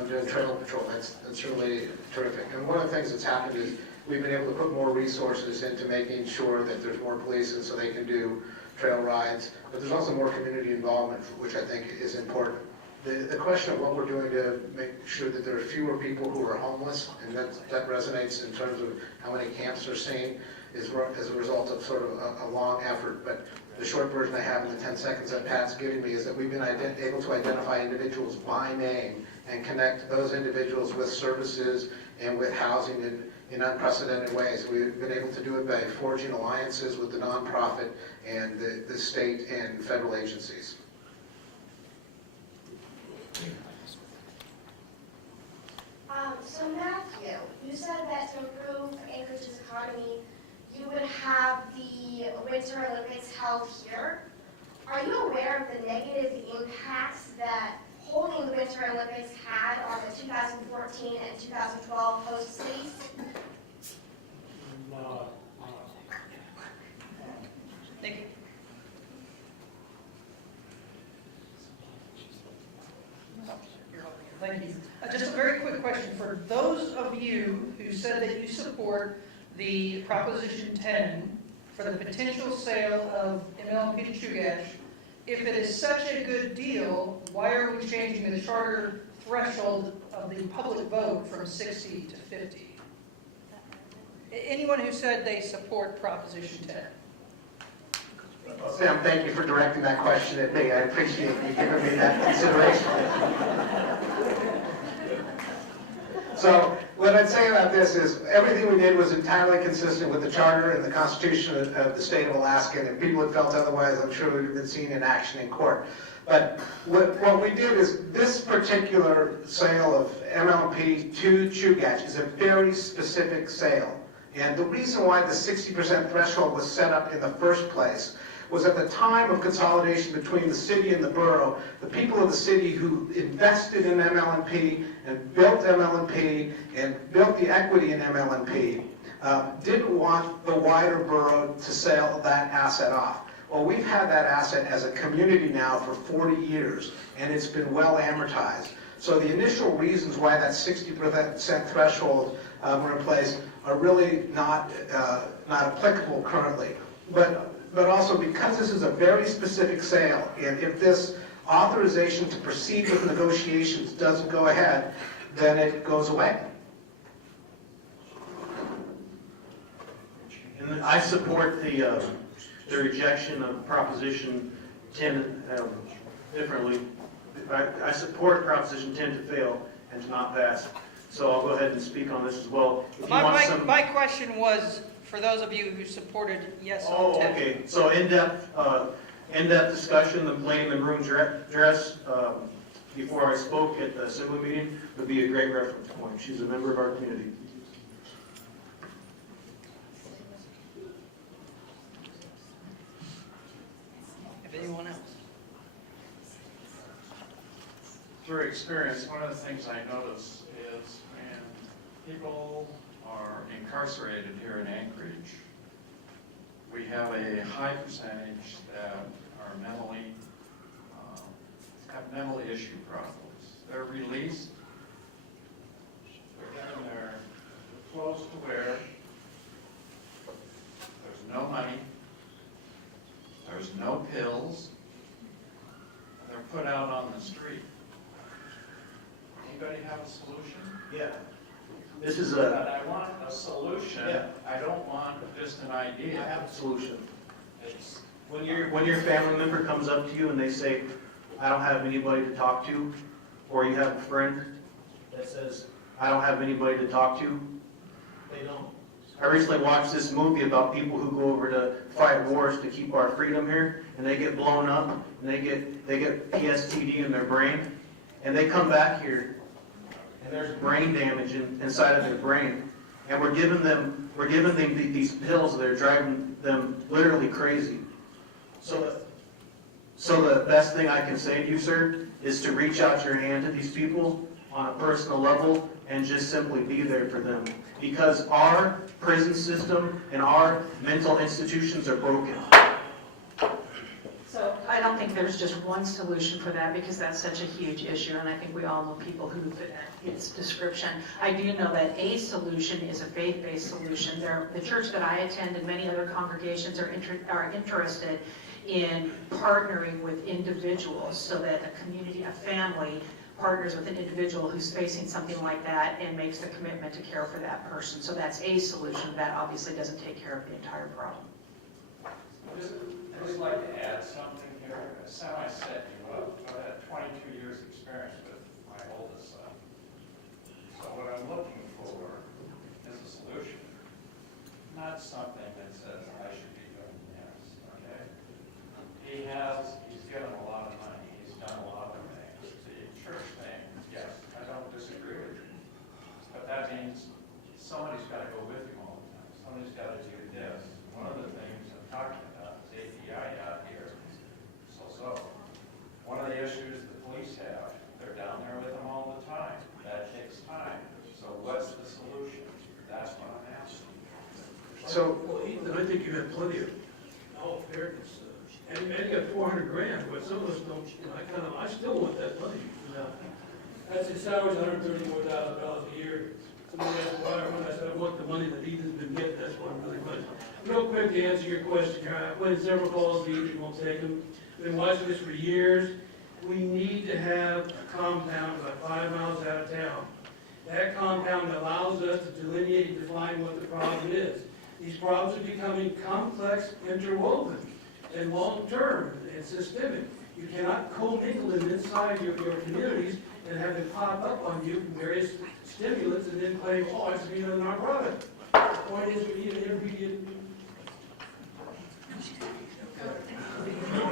doing trail patrol. That's really terrific. And one of the things that's happened is we've been able to put more resources into making sure that there's more police and so they can do trail rides. But there's also more community involvement, which I think is important. The question of what we're doing to make sure that there are fewer people who are homeless, and that resonates in terms of how many camps are seen, is as a result of sort of a long effort. But the short version I have in the 10 seconds that Pat's giving me is that we've been able to identify individuals by name and connect those individuals with services and with housing in unprecedented ways. We've been able to do it by forging alliances with the nonprofit and the state and federal agencies. So Matthew, you said that to improve Anchorage's economy, you would have the Winter Olympics held here. Are you aware of the negative impacts that holding the Winter Olympics had on the 2014 and 2012 host cities? No. Thank you. Thank you. Just a very quick question. For those of you who said that you support the Proposition 10 for the potential sale of MLP to Chugach, if it is such a good deal, why are we changing the charter threshold of the public vote from 60 to 50? Anyone who said they support Proposition 10. Sam, thank you for directing that question at me. I appreciate you giving me that consideration. So what I'd say about this is everything we did was entirely consistent with the Charter and the Constitution of the state of Alaska, and if people had felt otherwise, I'm sure we'd have been seen in action in court. But what we did is this particular sale of MLP to Chugach is a very specific sale. And the reason why the 60% threshold was set up in the first place was at the time of consolidation between the city and the borough, the people of the city who invested in MLNP and built MLNP and built the equity in MLNP didn't want the wider borough to sell that asset off. Well, we've had that asset as a community now for 40 years, and it's been well amortized. So the initial reasons why that 60% threshold were in place are really not applicable currently. But also because this is a very specific sale, and if this authorization to proceed with negotiations doesn't go ahead, then it goes away. And I support the rejection of Proposition 10 differently. I support Proposition 10 to fail and to not pass. So I'll go ahead and speak on this as well. If you want some... My question was for those of you who supported yes on 10. Okay. So in-depth discussion, the lady in the room's dress before I spoke at the assembly meeting would be a great reference point. She's a member of our community. If anyone else. Through experience, one of the things I notice is when people are incarcerated here in Anchorage, we have a high percentage that are mentally, have mental issue problems. They're released, they're given their clothes to wear, there's no money, there's no pills, they're put out on the street. Anybody have a solution? Yeah. This is But I want a solution. Yeah. I don't want just an idea. I have a solution. It's, When your family member comes up to you and they say, I don't have anybody to talk to, or you have a friend that says, I don't have anybody to talk to, they don't. I recently watched this movie about people who go over to fight wars to keep our freedom here, and they get blown up, and they get PSTD in their brain, and they come back here, and there's brain damage inside of their brain, and we're giving them these pills that are driving them literally crazy. So the best thing I can say to you, sir, is to reach out your hand to these people on a personal level and just simply be there for them. Because our prison system and our mental institutions are broken. So I don't think there's just one solution for that because that's such a huge issue, and I think we all know people who fit its description. I do know that a solution is a faith-based solution. The church that I attend and many other congregations are interested in partnering with individuals so that a community, a family, partners with an individual who's facing something like that and makes the commitment to care for that person. So that's a solution. That obviously doesn't take care of the entire problem. I'd just like to add something here. Sam, I set you up. I had 22 years experience with my oldest son. So what I'm looking for is a solution, not something that says I should be doing this, okay? He's given a lot of money. He's done a lot of things. The church thing, yes, I don't disagree with you. But that means somebody's got to go with him all the time. Somebody's got to do this. One of the things I'm talking about is API out here. So, one of the issues the police have, they're down there with them all the time. That takes time. So what's the solution? That's what I'm asking. So, Well, Ethan, I think you have plenty of, all fairness, and you got 400 grand, but some of us don't, I still want that money. That's his salary's $134,000 a year. Somebody asked why I said I want the money that Ethan's been getting, that's what I'm really money. Real quick to answer your question here, I played several calls to Ethan, won't take them. Been watching this for years. We need to have a compound about 5 miles out of town. That compound allows us to delineate and define what the problem is. These problems are becoming complex, interwoven, and long-term, and systemic. You cannot commingle them inside your communities and have them pop up on you from various stimulants and then claim, oh, it's being a narcotic. The point is, we need an intermediate.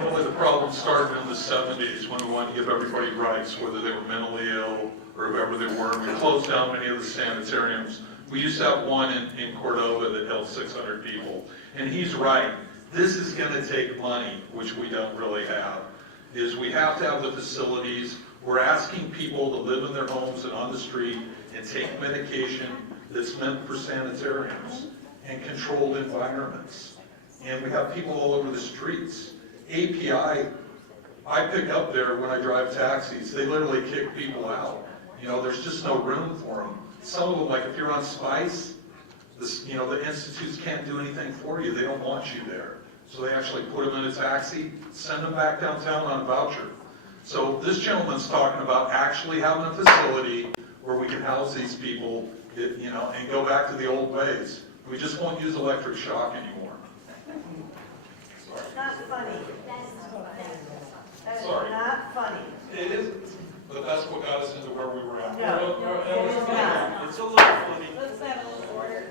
Really, the problem started in the 70s when we wanted to give everybody rights, whether they were mentally ill or whoever they were. We closed down many of the sanitariums. We used to have one in Cordova that held 600 people. And he's right. This is going to take money, which we don't really have. Is we have to have the facilities. We're asking people to live in their homes and on the street and take medication that's meant for sanitariums and controlled environments. And we have people all over the streets. API, I pick up there when I drive taxis. They literally kick people out. You know, there's just no room for them. Some of them, like if you're on Spice, the institutes can't do anything for you. They don't want you there. So they actually put them in a taxi, send them back downtown on a voucher. So this gentleman's talking about actually having a facility where we can house these people, and go back to the old ways. We just won't use electric shock anymore. It's not funny. That is Sorry. not funny. It isn't, but that's what got us into where we were at. No, it is not. It's a little funny. Let's have a little order.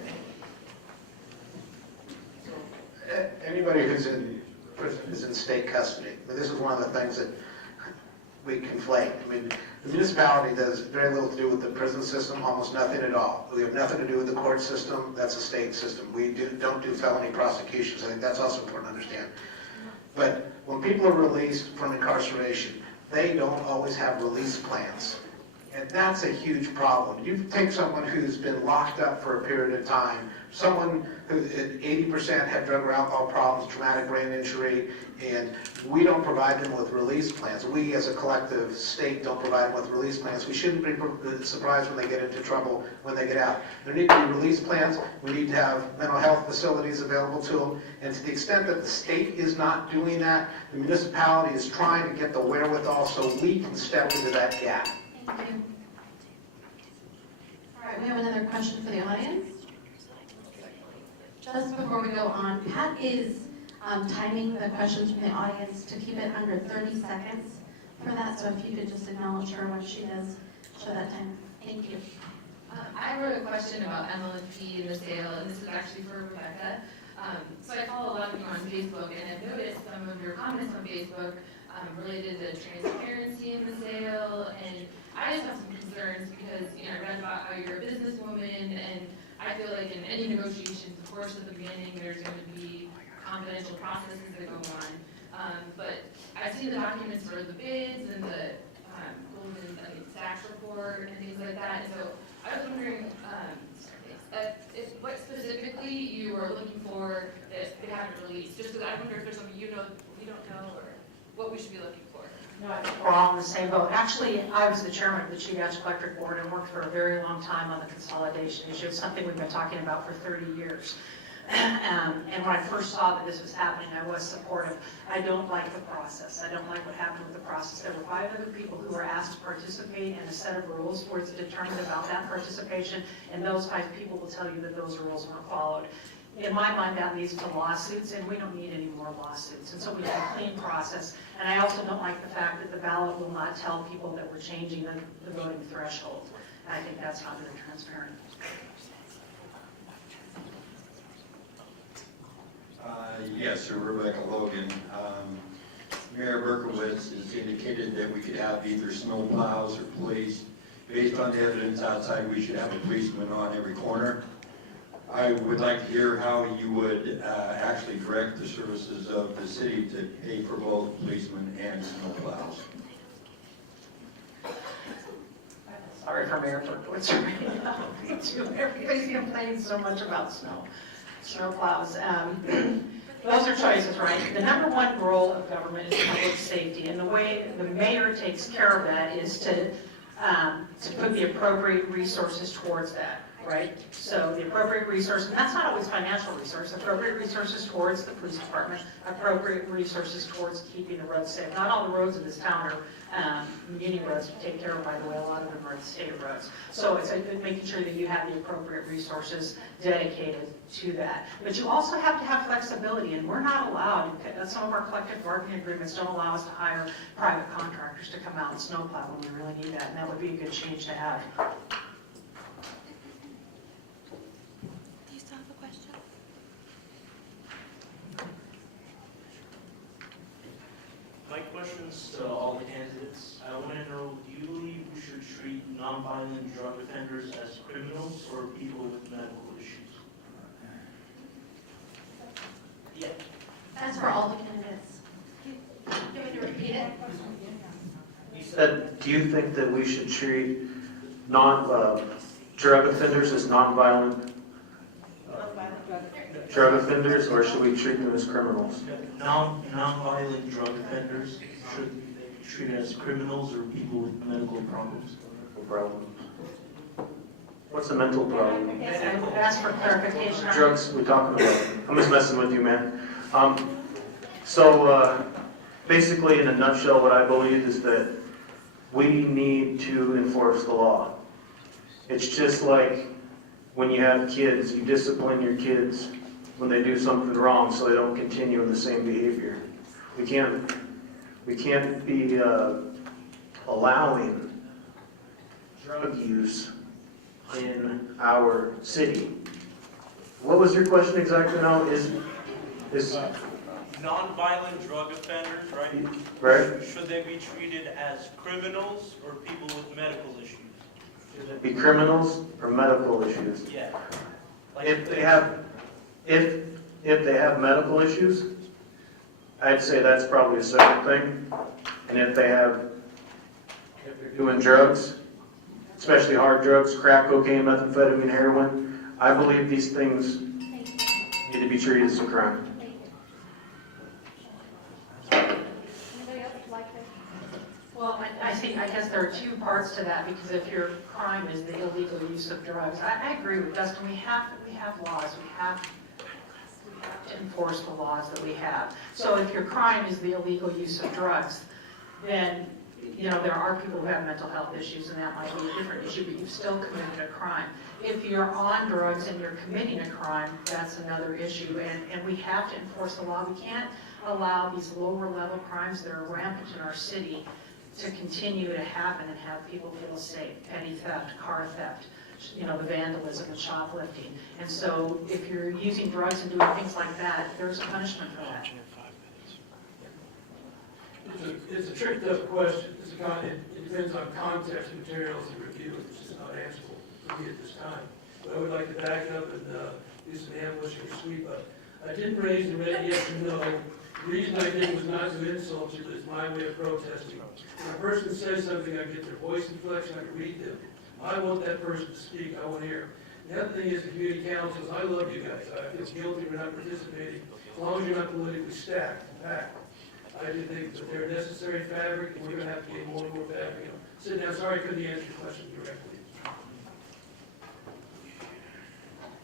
anybody who's in prison is in state custody. But this is one of the things that we conflate. I mean, the municipality does very little to do with the prison system, almost nothing at all. We have nothing to do with the court system. That's a state system. We don't do felony prosecutions. I think that's also important to understand. But when people are released from incarceration, they don't always have release plans. And that's a huge problem. You take someone who's been locked up for a period of time, someone who at 80% had drug or alcohol problems, traumatic brain injury, and we don't provide them with release plans. We as a collective state don't provide them with release plans. We shouldn't be surprised when they get into trouble when they get out. There need to be release plans. We need to have mental health facilities available to them. And to the extent that the state is not doing that, the municipality is trying to get the wherewithal so we can step into that gap. Thank you. All right, we have another question for the audience. Just before we go on, Pat is timing the questions from the audience to keep it under 30 seconds for that, so if you could just acknowledge her when she does show that time. Thank you. I wrote a question about MLP and the sale, and this is actually for Rebecca. So I follow a lot of you on Facebook, and I've noticed some of your comments on Facebook related to transparency in the sale, and I just have some concerns because, I read about how you're a businesswoman, and I feel like in any negotiations, of course, at the beginning, there's going to be confidential processes that go on. But I've seen the documents for the bids and the golden tax report and things like that. And so I was wondering what specifically you are looking for that they haven't released. Just because I wonder if there's something we don't know or what we should be looking for. No, I think we're all in the same boat. Actually, I was the chairman of the Chugach Electric Board and worked for a very long time on the consolidation issue. It's something we've been talking about for 30 years. And when I first saw that this was happening, I was supportive. I don't like the process. I don't like what happened with the process. There were 5 other people who were asked to participate in a set of rules where it's determined about that participation, and those 5 people will tell you that those rules weren't followed. In my mind, that leads to lawsuits, and we don't need any more lawsuits. And so we have a clean process. And I also don't like the fact that the ballot will not tell people that we're changing the voting threshold. And I think that's not very transparent. Yes, sir, Rebecca Logan. Mayor Berkowitz has indicated that we could have either snow plows or police. Based on the evidence outside, we should have a policeman on every corner. I would like to hear how you would actually direct the services of the city to pay for both policemen and snow plows. Sorry for Mayor Berkowitz. Me too. Everybody's complaining so much about snow plows. Those are choices, right? The number one role of government is public safety, and the way the mayor takes care of that is to put the appropriate resources towards that, right? So the appropriate resource, and that's not always financial resource, appropriate resources towards the police department, appropriate resources towards keeping the roads safe. Not all the roads in this town are muni roads taken care of, by the way. A lot of them are state roads. So it's making sure that you have the appropriate resources dedicated to that. But you also have to have flexibility, and we're not allowed, some of our collective bargaining agreements don't allow us to hire private contractors to come out and snowplow when we really need that, and that would be a good change to have. Do you still have a question? My question's to all the candidates. I want to know, do you believe we should treat nonviolent drug offenders as criminals or people with medical issues? Yeah. That's for all the candidates. Do you want me to repeat it? You said, do you think that we should treat drug offenders as nonviolent drug offenders, or should we treat them as criminals? Non-violent drug offenders, should they be treated as criminals or people with medical problems? What's a mental problem? Ask for clarification. Drugs we're talking about. I'm just messing with you, man. So basically, in a nutshell, what I believe is that we need to enforce the law. It's just like when you have kids, you discipline your kids when they do something wrong so they don't continue in the same behavior. We can't be allowing drug use in our city. What was your question exactly now? Is Non-violent drug offenders, right? Right. Should they be treated as criminals or people with medical issues? Should it be criminals or medical issues? Yeah. If they have medical issues, I'd say that's probably a separate thing. And if they're doing drugs, especially hard drugs, crack cocaine, methamphetamine, heroin. I believe these things need to be treated as a crime. Anybody else would like to? Well, I guess there are two parts to that, because if your crime is the illegal use of drugs, I agree with Dustin, we have laws, we have to enforce the laws that we have. So if your crime is the illegal use of drugs, then, you know, there are people who have mental health issues, and that might be a different issue, but you've still committed a crime. If you're on drugs and you're committing a crime, that's another issue, and we have to enforce the law. We can't allow these lower level crimes that are rampant in our city to continue to happen and have people feel safe. Petty theft, car theft, you know, the vandalism and shoplifting. And so if you're using drugs and doing things like that, there's a punishment for that. It's a tricked up question. It depends on context, materials, and review. It's just not answerable for me at this time. But I would like to back up and do some ambushing or sweep up. I didn't raise the red yes or no. The reason I did was not to insult you, but it's my way of protesting. When a person says something, I get their voice inflection, I can read them. I want that person to speak, I want to hear. The other thing is the community councils, I love you guys. I feel guilty for not participating, as long as you're not politically stacked, packed. I do think that they're a necessary fabric, and we're going to have to get more and more fabric. You know, sit down, sorry I couldn't answer your question directly.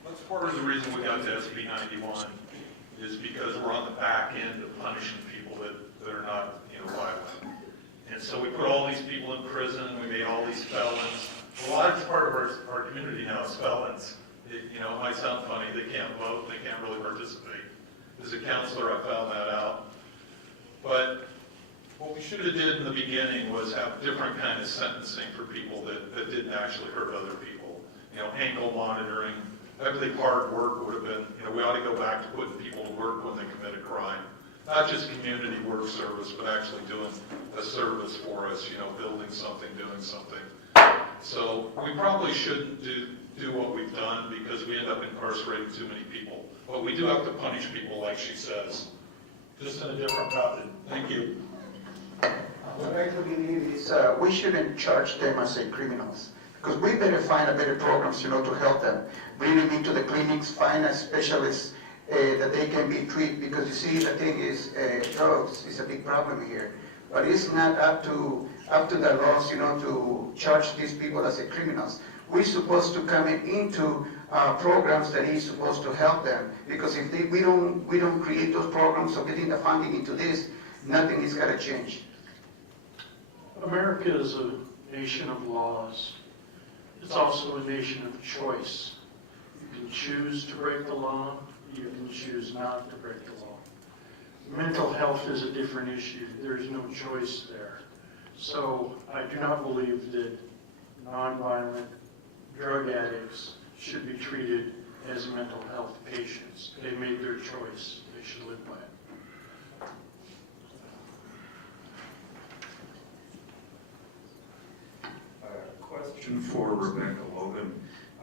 That's part of the reason we got to SB 91, is because we're on the back end of punishing people that are not, you know, violent. And so we put all these people in prison, we made all these felons. A large part of our community now is felons. You know, it might sound funny, they can't vote, they can't really participate. As a counselor, I found that out. But what we should have did in the beginning was have different kind of sentencing for people that didn't actually hurt other people. You know, ankle monitoring. I believe hard work would have been, you know, we ought to go back to putting people to work when they commit a crime. Not just community work service, but actually doing a service for us, you know, building something, doing something. So we probably shouldn't do what we've done, because we end up incarcerating too many people. But we do have to punish people, like she says, just in a different method. Thank you. What I believe is we shouldn't charge them as criminals, because we better find a better programs, you know, to help them. Bring them into the clinics, find a specialist that they can be treated, because you see, the thing is, drugs is a big problem here. But it's not up to the laws, you know, to charge these people as criminals. We're supposed to come into programs that is supposed to help them, because if we don't create those programs or getting the funding into this, nothing is going to change. America is a nation of laws. It's also a nation of choice. You can choose to break the law, you can choose not to break the law. Mental health is a different issue. There's no choice there. So I do not believe that nonviolent drug addicts should be treated as mental health patients. They made their choice. They should live by it. Question for Rebecca Logan.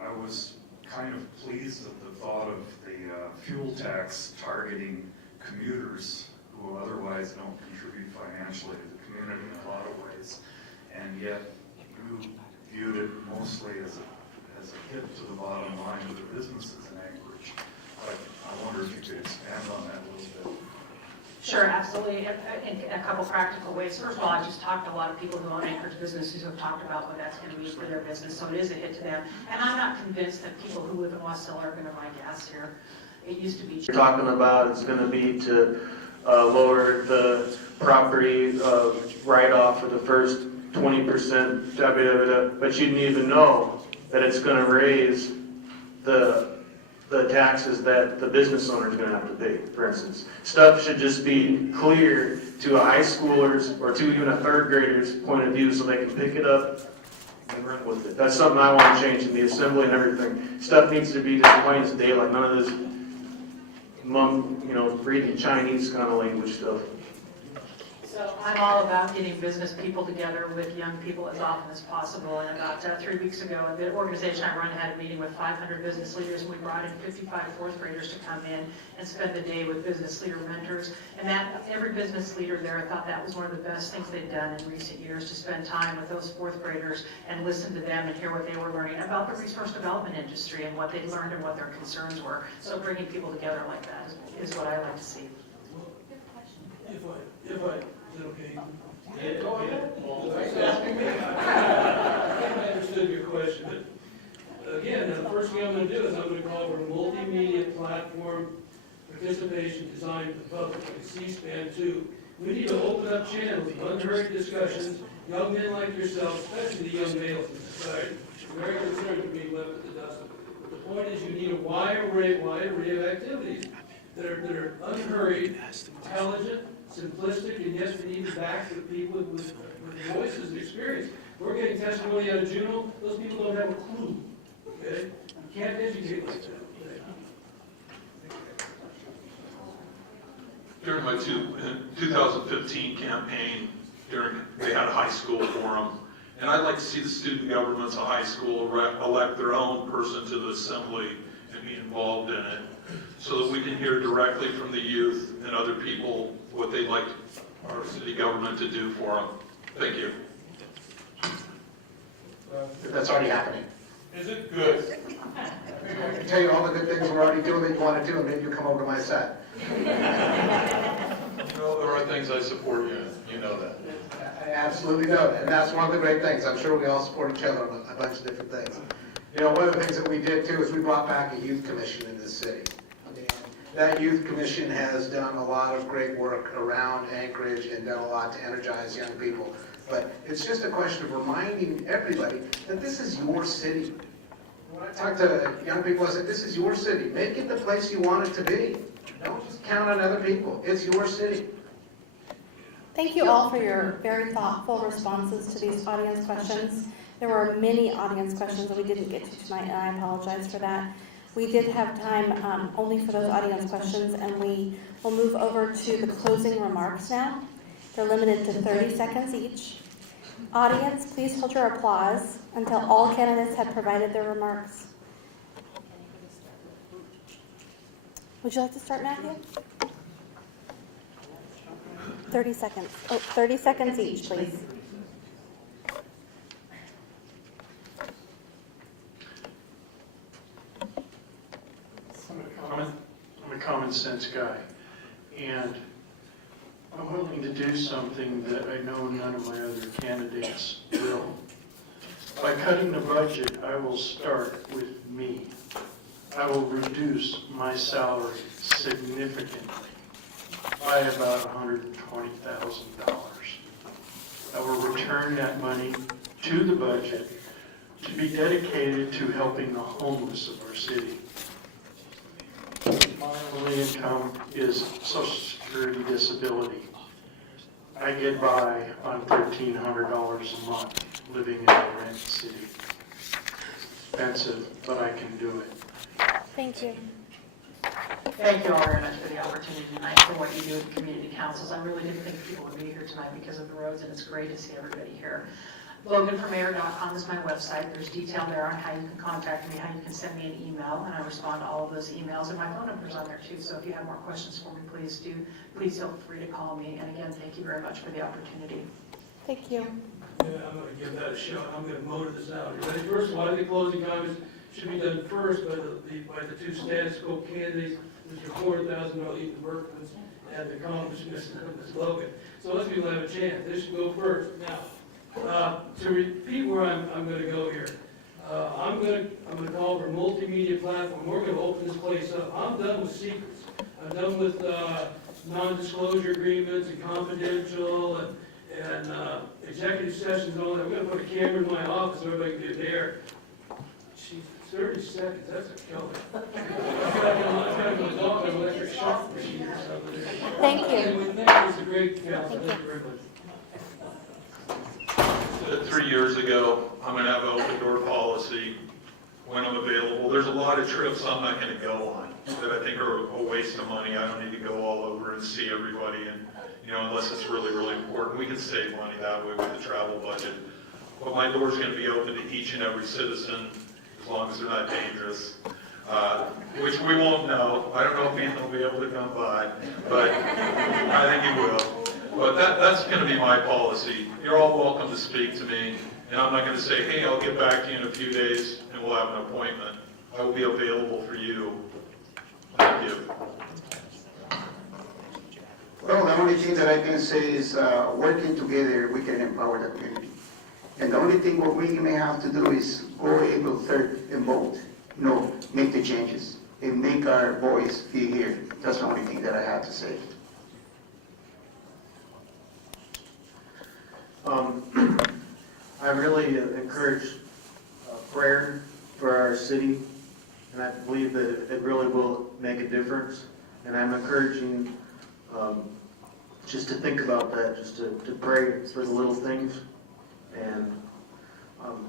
I was kind of pleased at the thought of the fuel tax targeting commuters who otherwise don't contribute financially to the community in a lot of ways, and yet you viewed it mostly as a hit to the bottom line of the businesses in Anchorage. But I wonder if you could expand on that a little bit. Sure, absolutely. In a couple practical ways. First of all, I just talked to a lot of people who own Anchorage businesses who have talked about what that's going to be for their business, so it is a hit to them. And I'm not convinced that people who live in Westella are going to buy gas here. It used to be. You're talking about it's going to be to lower the property write-off for the first 20%, but you didn't even know that it's going to raise the taxes that the business owner is going to have to pay, for instance. Stuff should just be clear to a high schooler's or to even a third grader's point of view so they can pick it up and run with it. That's something I want to change in the assembly and everything. Stuff needs to be just plain as day, like none of this reading Chinese kind of language stuff. So I'm all about getting business people together with young people as often as possible. And about 3 weeks ago, the organization I run had a meeting with 500 business leaders, and we brought in 55 fourth graders to come in and spend the day with business leader mentors. And that every business leader there thought that was one of the best things they'd done in recent years, to spend time with those fourth graders and listen to them and hear what they were learning about the resource development industry and what they'd learned and what their concerns were. So bringing people together like that is what I like to see. Is it okay? Yeah, go ahead. I understood your question, but again, the first thing I'm going to do is I'm going to call for a multimedia platform participation designed for the public, like C-SPAN 2. We need to open up channels of unhurried discussions. Young men like yourself, especially the young males in society, are very concerned with being left at the dust. But the point is, you need a wide array of activities that are unhurried, intelligent, simplistic, and yes, we need to back the people with voices and experience. We're getting testimony out of Juneau. Those people don't have a clue. Okay? You can't educate like that. During my 2015 campaign, they had a high school forum, and I'd like to see the student governments of high school elect their own person to the assembly and be involved in it, so that we can hear directly from the youth and other people what they'd like our city government to do for them. Thank you. That's already happening. Is it good? I can tell you all the good things we're already doing that you want to do, and maybe you'll come over to my side. Well, there are things I support you in. You know that. I absolutely know that, and that's one of the great things. I'm sure we all support each other on a bunch of different things. You know, one of the things that we did too is we brought back a youth commission in this city. And that youth commission has done a lot of great work around Anchorage and done a lot to energize young people. But it's just a question of reminding everybody that this is your city. When I talk to young people, I say, this is your city. Make it the place you want it to be. Don't just count on other people. It's your city. Thank you all for your very thoughtful responses to these audience questions. There were many audience questions that we didn't get to tonight, and I apologize for that. We did have time only for those audience questions, and we will move over to the closing remarks now. They're limited to 30 seconds each. Audience, please hold your applause until all candidates have provided their remarks. Would you like to start, Matthew? 30 seconds. Oh, 30 seconds each, please. I'm a common sense guy, and I'm willing to do something that I know none of my other candidates will. By cutting the budget, I will start with me. I will reduce my salary significantly by about $120,000. I will return that money to the budget to be dedicated to helping the homeless of our city. My only income is Social Security disability. I get by on $1,300 a month living in a rent city. Expensive, but I can do it. Thank you. Thank you all very much for the opportunity tonight, for what you do with the community councils. I really didn't think people would be here tonight because of the roads, and it's great to see everybody here. LoganForMayor.com is my website. There's detail there on how you can contact me, how you can send me an email, and I respond to all of those emails, and my phone number's on there too. So if you have more questions for me, please feel free to call me. And again, thank you very much for the opportunity. Thank you. Yeah, I'm going to give that a shot. I'm going to motor this out. You ready? First of all, I think closing comments should be done first by the two status quo candidates, Mr. $400,000 Ethan Berkowitz and the accomplished Ms. Logan. So let's people have a chance. This should go first. Now, to repeat where I'm going to go here, I'm going to call for a multimedia platform. We're going to open this place up. I'm done with secrets. I'm done with non-disclosure agreements and confidential and executive sessions and all that. We're going to put a camera in my office so everybody can get there. Jeez, 30 seconds, that's a killer. I've got to go dog an electric shock machine or something. Thank you. Anyway, thank you. It's a great council. Thank you very much. 3 years ago, I'm going to have an open door policy when I'm available. There's a lot of trips I'm not going to go on that I think are a waste of money. I don't need to go all over and see everybody. And unless it's really, really important. We can save money that way with the travel budget. But my door's gonna be open to each and every citizen, as long as they're not dangerous, which we won't know. I don't know if Ethan will be able to come by, but I think he will. But that's gonna be my policy. You're all welcome to speak to me, and I'm not gonna say, hey, I'll get back to you in a few days, and we'll have an appointment. I will be available for you. Thank you. Well, the only thing that I can say is working together, we can empower the community. And the only thing what we may have to do is go April 3rd and vote, make the changes and make our voice be here. That's the only thing that I have to say. I really encourage prayer for our city, and I believe that it really will make a difference. And I'm encouraging just to think about that, just to pray for the little things. And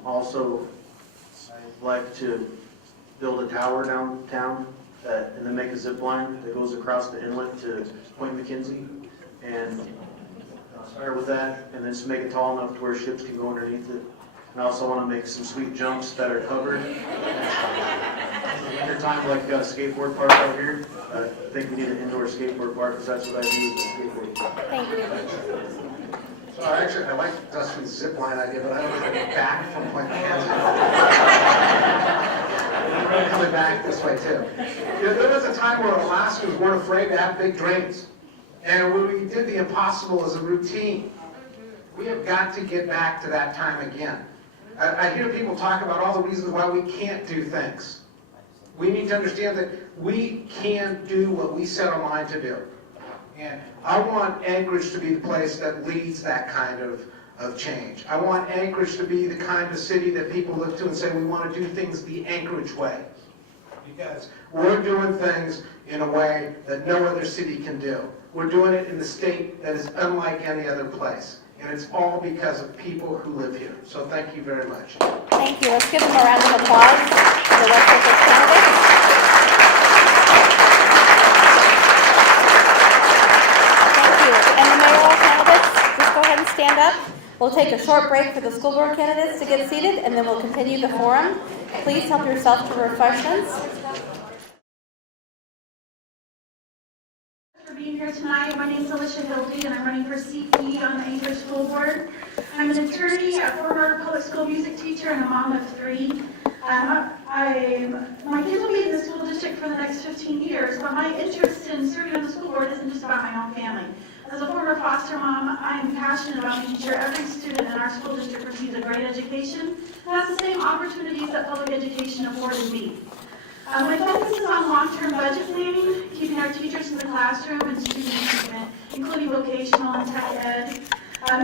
also, I'd like to build a tower downtown and then make a zip line that goes across the inlet to Point McKenzie. And start with that, and then just make it tall enough to where ships can go underneath it. And I also want to make some sweet jumps that are covered. In the winter time, like we got a skateboard park out here. I think we need an indoor skateboard park because that's what I do with the skateboard. Thank you. So actually, I like Dustin's zip line idea, but I don't want to get back from Point McKenzie. I'm coming back this way too. There was a time where Alaskans weren't afraid to have big drains. And when we did the impossible as a routine, we have got to get back to that time again. I hear people talk about all the reasons why we can't do things. We need to understand that we can do what we set our mind to do. And I want Anchorage to be the place that leads that kind of change. I want Anchorage to be the kind of city that people look to and say, we want to do things the Anchorage way. Because we're doing things in a way that no other city can do. We're doing it in the state that is unlike any other place. And it's all because of people who live here. So thank you very much. Thank you. Let's give them a round of applause for the West Texas candidates. Thank you. And the mayoral candidates, just go ahead and stand up. We'll take a short break for the school board candidates to get seated, and then we'll continue the forum. Please help yourself to refreshments. For being here tonight. My name is Alicia Hildy, and I'm running for CP on the Anchorage School Board. I'm an attorney, a former public school music teacher, and a mom of 3. My kids will be in the school district for the next 15 years, but my interest in serving on the school board isn't just about my own family. As a former foster mom, I am passionate about making sure every student in our school district receives a great education and has the same opportunities that public education afforded me. My focus is on long-term budget planning, keeping our teachers in the classroom and student achievement, including vocational and tech ed.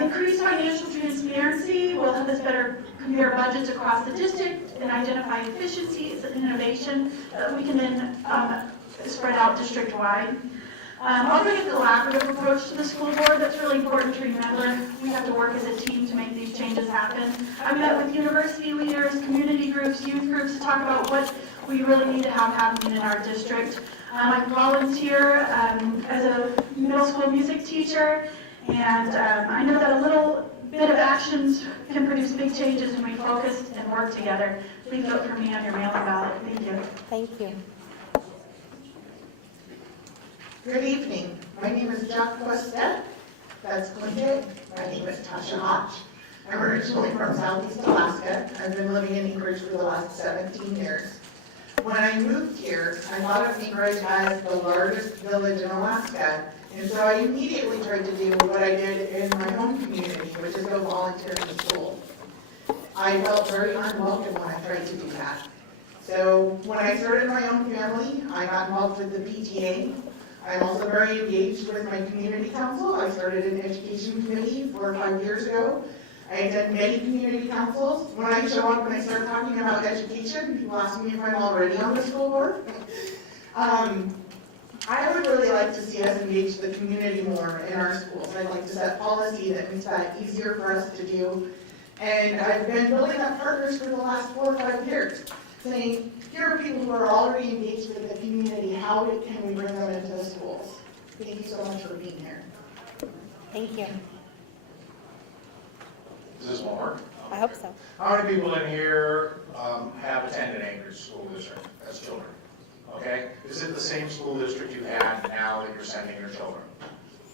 Increased financial transparency will help us better compare budgets across the district and identify efficiencies and innovation that we can then spread out district-wide. I'll bring a collaborative approach to the school board. That's really important to remember. We have to work as a team to make these changes happen. I met with university leaders, community groups, youth groups to talk about what we really need to have happening in our district. I volunteer as a middle school music teacher, and I know that a little bit of actions can produce big changes when we focus and work together. Please vote for me on your mail-in ballot. Thank you. Thank you. Good evening. My name is Jack Westet. That's Clinton. My name is Tasha Hotch. I'm originally from Southeast Alaska. I've been living in Anchorage for the last 17 years. When I moved here, I thought of Anchorage as the largest village in Alaska, and so I immediately tried to do what I did in my home community, which is go volunteer in the school. I felt very unwelcome when I tried to do that. So when I started my own family, I got involved with the PTA. I'm also very engaged with my community council. I started an education committee 4 or 5 years ago. I attend many community councils. When I show up and I start talking about education, people ask me if I'm already on the school board. I would really like to see us engage the community more in our schools. I'd like to set policy that makes that easier for us to do. And I've been building up partners for the last 4 or 5 years, saying, here are people who are already engaged with the community. How can we bring them into the schools? Thank you so much for being here. Thank you. Does this one work? I hope so. How many people in here have attended Anchorage School District as children? Okay? Is it the same school district you had now that you're sending your children?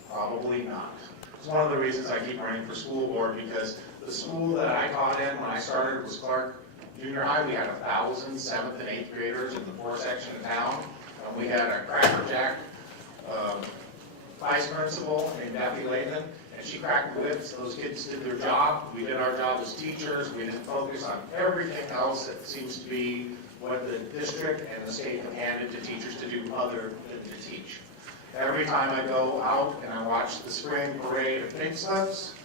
Probably not. It's one of the reasons I keep running for school board, because the school that I taught in when I started was Clark Junior High. We had 1,000 7th and 8th graders in the poor section of town. And we had a Cracker Jack vice principal named Daffy Lathan, and she cracked whips. Those kids did their job. We did our job as teachers. We didn't focus on everything else that seems to be what the district and the state have handed to teachers to do other than to teach. Every time I go out and I watch the spring parade of pink slips,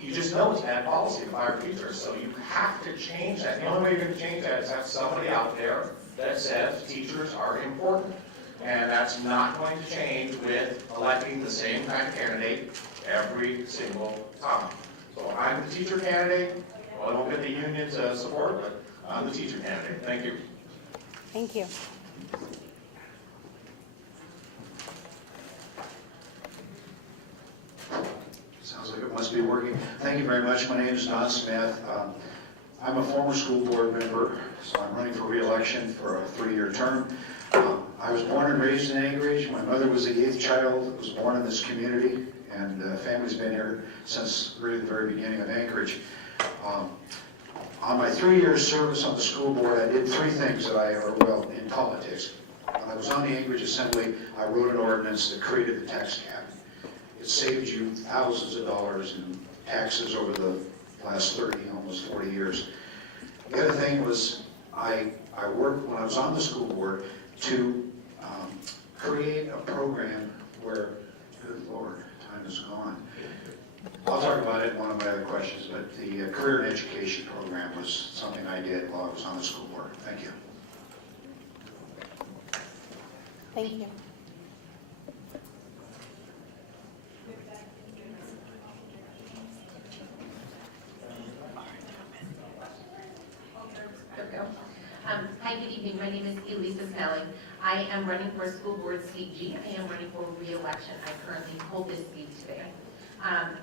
you just know it's bad policy to fire teachers. So you have to change that. The only way you're going to change that is have somebody out there that says teachers are important. And that's not going to change with electing the same kind of candidate every single time. So I'm the teacher candidate. Well, I won't get the union to support, but I'm the teacher candidate. Thank you. Thank you. Sounds like it must be working. Thank you very much. My name is Don Smith. I'm a former school board member, so I'm running for re-election for a 3-year term. I was born and raised in Anchorage. My mother was the 8th child that was born in this community, and the family's been here since really the very beginning of Anchorage. On my 3-year service on the school board, I did 3 things that in politics. When I was on the Anchorage Assembly, I wrote an ordinance that created the tax cap. It saved you thousands of dollars in taxes over the last 30, almost 40 years. The other thing was I worked, when I was on the school board, to create a program where, good Lord, time is gone. I'll talk about it in one of my other questions, but the career and education program was something I did while I was on the school board. Thank you. Thank you. Hi, good evening. My name is Elisa Snelling. I am running for school board seat G. I am running for re-election. I currently hold this seat today.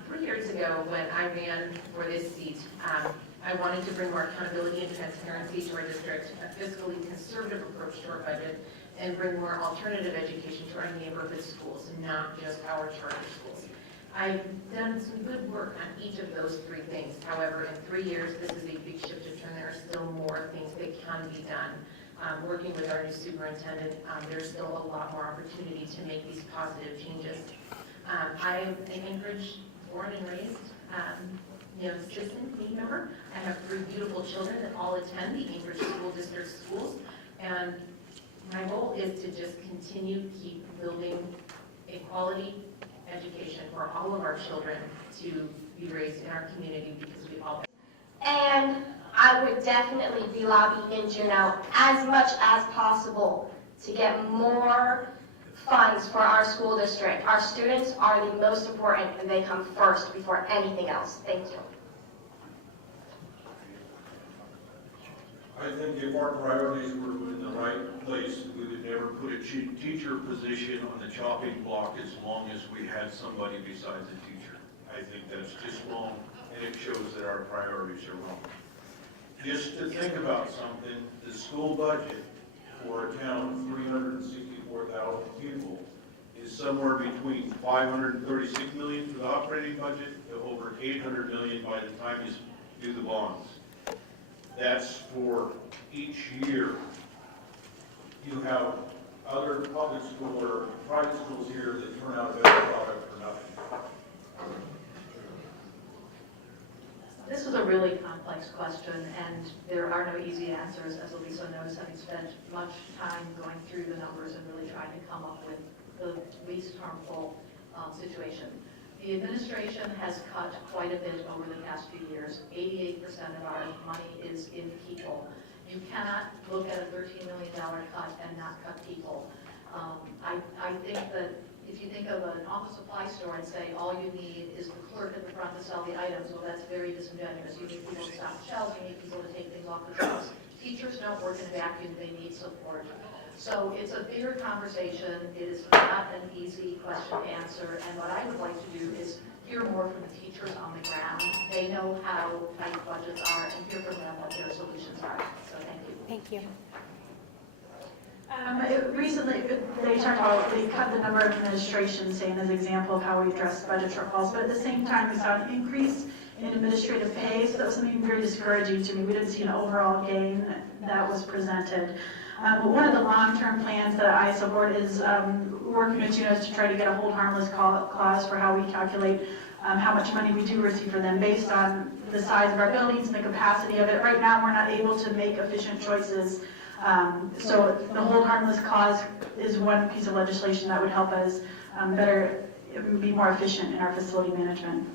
3 years ago, when I ran for this seat, I wanted to bring more accountability and transparency to our district, a fiscally conservative approach to our budget, and bring more alternative education to our neighborhood schools, not just our charter schools. I've done some good work on each of those 3 things. However, in 3 years, this is a big shift to turn. There are still more things that can be done. Working with our new superintendent, there's still a lot more opportunity to make these positive changes. I am an Anchorage born and raised, citizen, team member. I have 3 beautiful children that all attend the Anchorage School District schools, and my goal is to just continue to keep building a quality education for all of our children to be raised in our community, because we all. And I would definitely be lobbying in Juneau as much as possible to get more funds for our school district. Our students are the most important, and they come first before anything else. Thank you. I think if our priorities were in the right place, we would never put a teacher position on the chopping block as long as we had somebody besides a teacher. I think that's just wrong, and it shows that our priorities are wrong. Just to think about something, the school budget for a town of 364,000 people is somewhere between $536 million for the operating budget to over $800 million by the time you do the bonds. That's for each year. You have other public school or private schools here that turn out a better product for nothing. This is a really complex question, and there are no easy answers, as Elisa knows, having spent much time going through the numbers and really trying to come up with the least harmful situation. The administration has cut quite a bit over the past few years. 88% of our money is in people. You cannot look at a $13 million cut and not cut people. I think that If you think of an office supply store and say all you need is the clerk at the front to sell the items, well, that's very disingenuous. You need people to stock the shelves, you need people to take things off the shelves. Teachers don't work in a vacuum, they need support. So it's a bigger conversation. It is not an easy question to answer. And what I would like to do is hear more from the teachers on the ground. They know how tight budgets are, and hear from them what their solutions are. So thank you. Thank you. Recently, they talked about, they cut the number of administration, saying as an example of how we address budget shortfalls, but at the same time, we saw an increase in administrative pay, so that was something very discouraging to me. We didn't see an overall gain that was presented. One of the long-term plans that I support is working with UNOS to try to get a hold harmless clause for how we calculate how much money we do receive for them based on the size of our buildings and the capacity of it. Right now, we're not able to make efficient choices. So the hold harmless clause is one piece of legislation that would help us better, be more efficient in our facility management.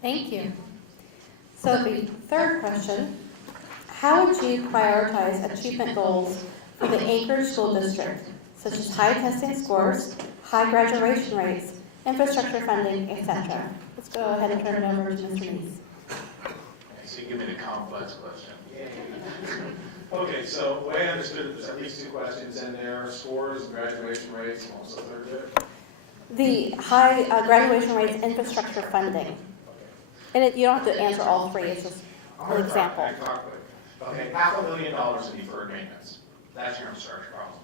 Thank you. So the third question, how would you prioritize achievement goals for the Anchorage School District, such as high testing scores, high graduation rates, infrastructure funding, etc.? Let's go ahead and turn it over to Mr. Neese. So you give me the complex question. Okay, so the way I understood it, there's at least two questions in there, scores, graduation rates, and also third bit. The high graduation rates, infrastructure funding. And you don't have to answer all three, it's just an example. Okay, $500,000 in deferred maintenance. That's your infrastructure problem.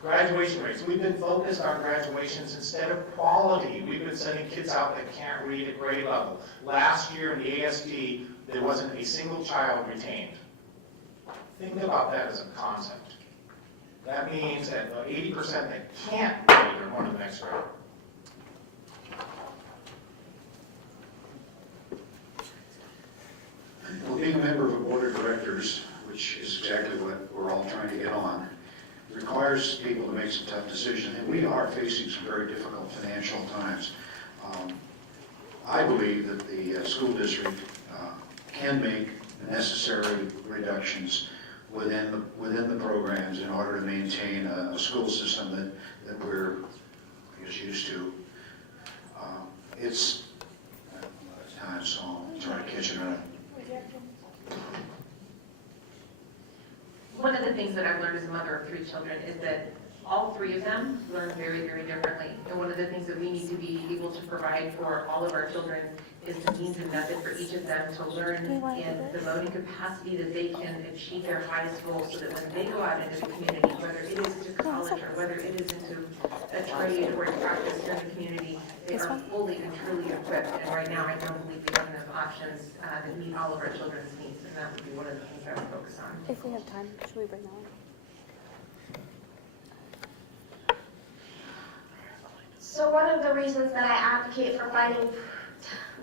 Graduation rates. We've been focused on graduations instead of quality. We've been sending kids out that can't read at grade level. Last year in the ASD, there wasn't a single child retained. Think about that as a concept. That means that the 80% that can't read are going to the next grade. Well, being a member of a board of directors, which is exactly what we're all trying to get on, requires people to make some tough decisions, and we are facing some very difficult financial times. I believe that the school district can make the necessary reductions within the programs in order to maintain a school system that we're used to. It's time, so I'll try to catch it up. One of the things that I've learned as a mother of 3 children is that all 3 of them learn very, very differently. And one of the things that we need to be able to provide for all of our children is the means and method for each of them to learn in the mode and capacity that they can achieve their highest goals, so that when they go out into the community, whether it is to college or whether it is into a trade or a practice here in the community, they are fully and truly equipped. And right now, I don't believe we have enough options that meet all of our children's needs, and that would be one of the things I would focus on. If we have time, should we bring that one? So one of the reasons that I advocate for finding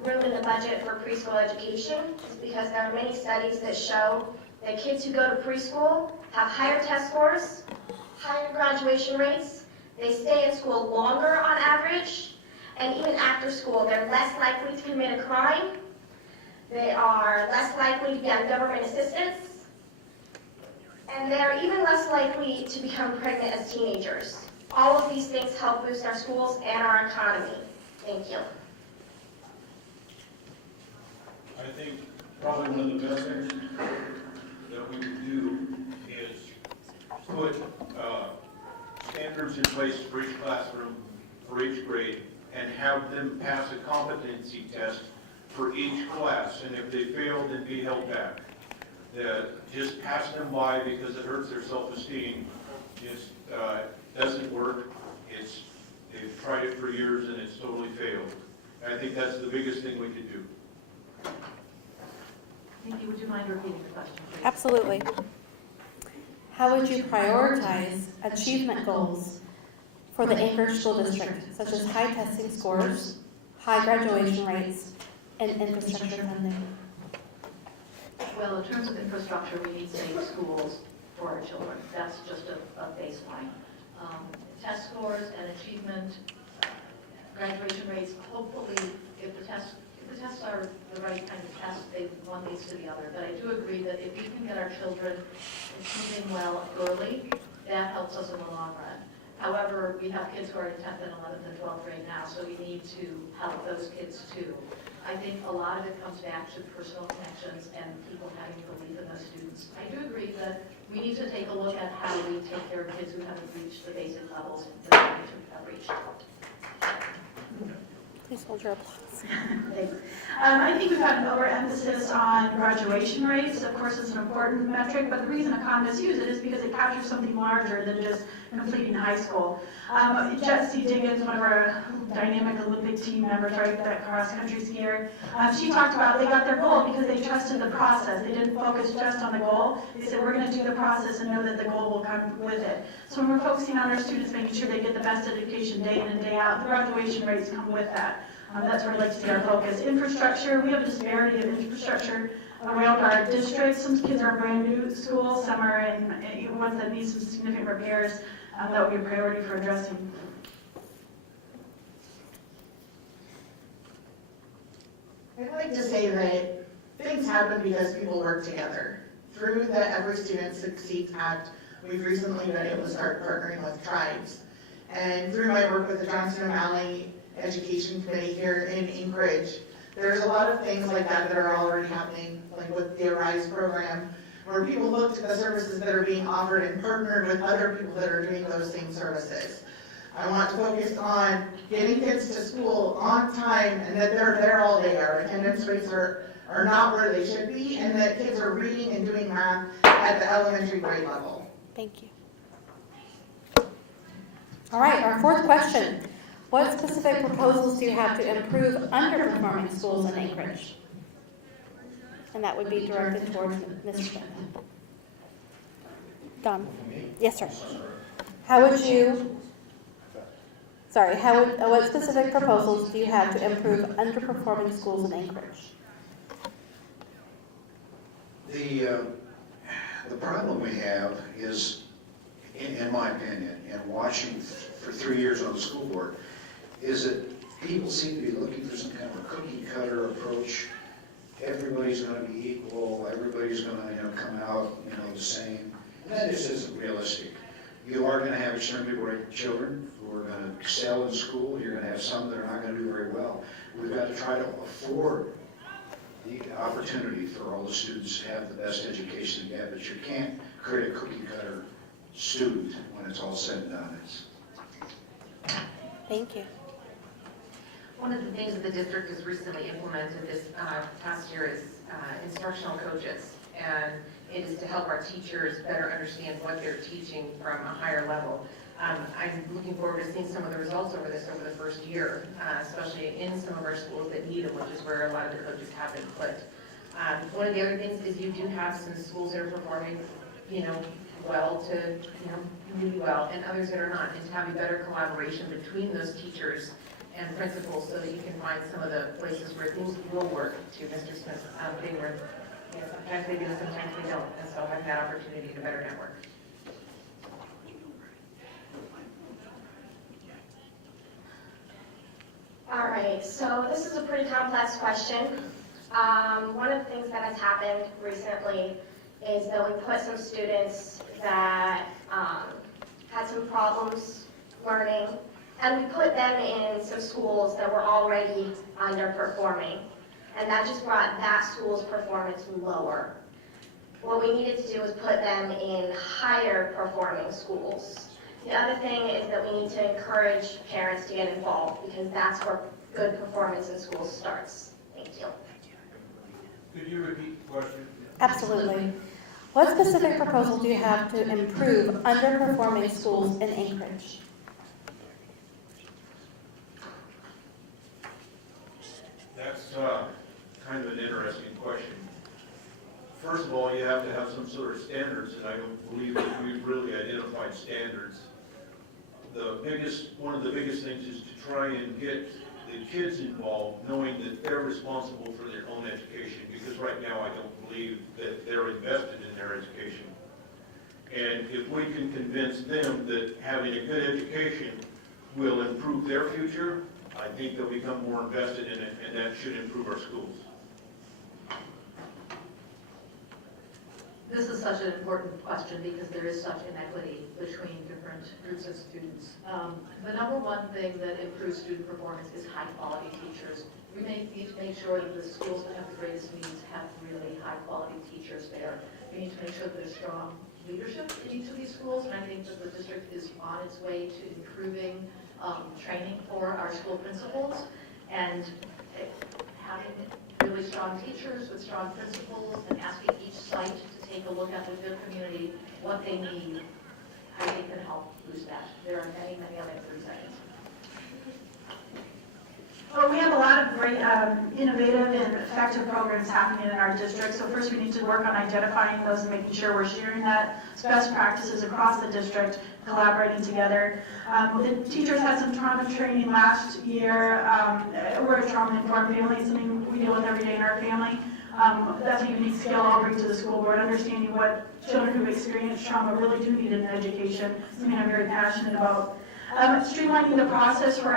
room in the budget for preschool education is because there are many studies that show that kids who go to preschool have higher test scores, higher graduation rates, they stay in school longer on average, and even after school they're less likely to commit a crime, they are less likely to get government assistance, and they're even less likely to become pregnant as teenagers. All of these things help boost our schools and our economy. Thank you. I think probably one of the best things that we would do is put standards in place for each classroom, for each grade, and have them pass a competency test for each class. And if they fail, then be held back. That just pass them by because it hurts their self-esteem just doesn't work. They've tried it for years and it's totally failed. And I think that's the biggest thing we could do. Thank you. Would you mind repeating the question, please? Absolutely. How would you prioritize achievement goals for the Anchorage School District, such as high testing scores, high graduation rates, and infrastructure funding? Well, in terms of infrastructure, we need safe schools for our children. That's just a baseline. Test scores and achievement, graduation rates, hopefully, if the tests are the right kind of tests, one leads to the other. But I do agree that if we can get our children achieving well early, that helps us in the long run. However, we have kids who are in 10th and 11th and 12th grade now, so we need to help those kids too. I think a lot of it comes back to personal connections and people having belief in those students. I do agree that we need to take a look at how we take care of kids who haven't reached the basic levels that we need to have reached. Please hold your applause. I think we've had an overemphasis on graduation rates. Of course, it's an important metric, but the reason economists use it is because it captures something larger than just completing high school. Jessie Diggins, one of our dynamic Olympic team members, right, that cross-country skier, she talked about they got their goal because they trusted the process. They didn't focus just on the goal. They said, we're going to do the process and know that the goal will come with it. So when we're focusing on our students, making sure they get the best education day in and day out, the graduation rates come with that. That's where I'd like to see our focus. Infrastructure, we have a disparity of infrastructure around our districts. Some kids are in brand new schools, some are in ones that need some significant repairs. That would be a priority for addressing. I'd like to say that things happen because people work together. Through the Every Student Succeeds Act, we've recently been able to start partnering with tribes. And through my work with the Johnson Valley Education Committee here in Anchorage, there's a lot of things like that that are already happening, like with the Arise program, where people looked at the services that are being offered and partnered with other people that are doing those same services. I want to focus on getting kids to school on time and that they're there all day. Our attendance rates are not where they should be, and that kids are reading and doing math at the elementary grade level. Thank you. All right, our fourth question. What specific proposals do you have to improve underperforming schools in Anchorage? And that would be directed towards Ms. Smith. Don? Yes, sir. What specific proposals do you have to improve underperforming schools in Anchorage? The problem we have is, in my opinion, and watching for 3 years on the school board, is that people seem to be looking for some kind of a cookie cutter approach. Everybody's going to be equal. Everybody's going to come out the same. And that just isn't realistic. You are going to have extremely bright children who are going to excel in school. You're going to have some that are not going to do very well. We've got to try to afford the opportunity for all the students to have the best education they get, but you can't create a cookie cutter student when it's all said and done. Thank you. One of the things that the district has recently implemented this past year is instructional coaches. And it is to help our teachers better understand what they're teaching from a higher level. I'm looking forward to seeing some of the results over the first year, especially in some of our schools that need them, which is where a lot of the coaches have been put. One of the other things is you do have some schools that are performing, well to, really well, and others that are not, and to have a better collaboration between those teachers and principals so that you can find some of the places where things will work, to Mr. Smith's thing where sometimes they do, sometimes they don't, and so having that opportunity to better network. All right, so this is a pretty complex question. One of the things that has happened recently is that we put some students that had some problems learning, and we put them in some schools that were already underperforming, and that just brought that school's performance lower. What we needed to do was put them in higher performing schools. The other thing is that we need to encourage parents to get involved, because that's where good performance in schools starts. Thank you. Could you repeat the question? Absolutely. What specific proposal do you have to improve underperforming schools in Anchorage? That's kind of an interesting question. First of all, you have to have some sort of standards, and I don't believe that we've really identified standards. One of the biggest things is to try and get the kids involved, knowing that they're responsible for their own education, because right now I don't believe that they're invested in their education. And if we can convince them that having a good education will improve their future, I think they'll become more invested in it, and that should improve our schools. This is such an important question because there is such inequity between different groups of students. The number one thing that improves student performance is high-quality teachers. We need to make sure that the schools that have the greatest needs have really high-quality teachers there. We need to make sure that there's strong leadership in each of these schools, and I think that the district is on its way to improving training for our school principals and having really strong teachers with strong principals and asking each site to take a look at with their community what they need. I think can help boost that. There are many, many other 3 seconds. Well, we have a lot of great innovative and effective programs happening in our district. So first we need to work on identifying those and making sure we're sharing that best practices across the district, collaborating together. The teachers had some trauma training last year. We're a trauma-informed family, something we deal with every day in our family. That's a unique skill I'll bring to the school board, understanding what children who experience trauma really do need in education, something I'm very passionate about. Streamlining the process for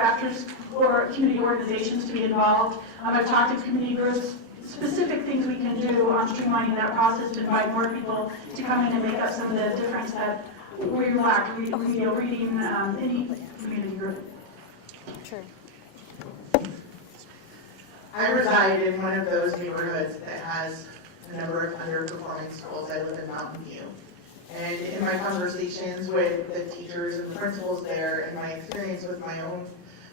community organizations to be involved. I've talked to community groups, specific things we can do on streamlining that process to invite more people to come in and make up some of the difference that we lack reading any community group. True. I reside in one of those neighborhoods that has a number of underperforming schools. I live in Mountain View. And in my conversations with the teachers and the principals there, and my experience with my own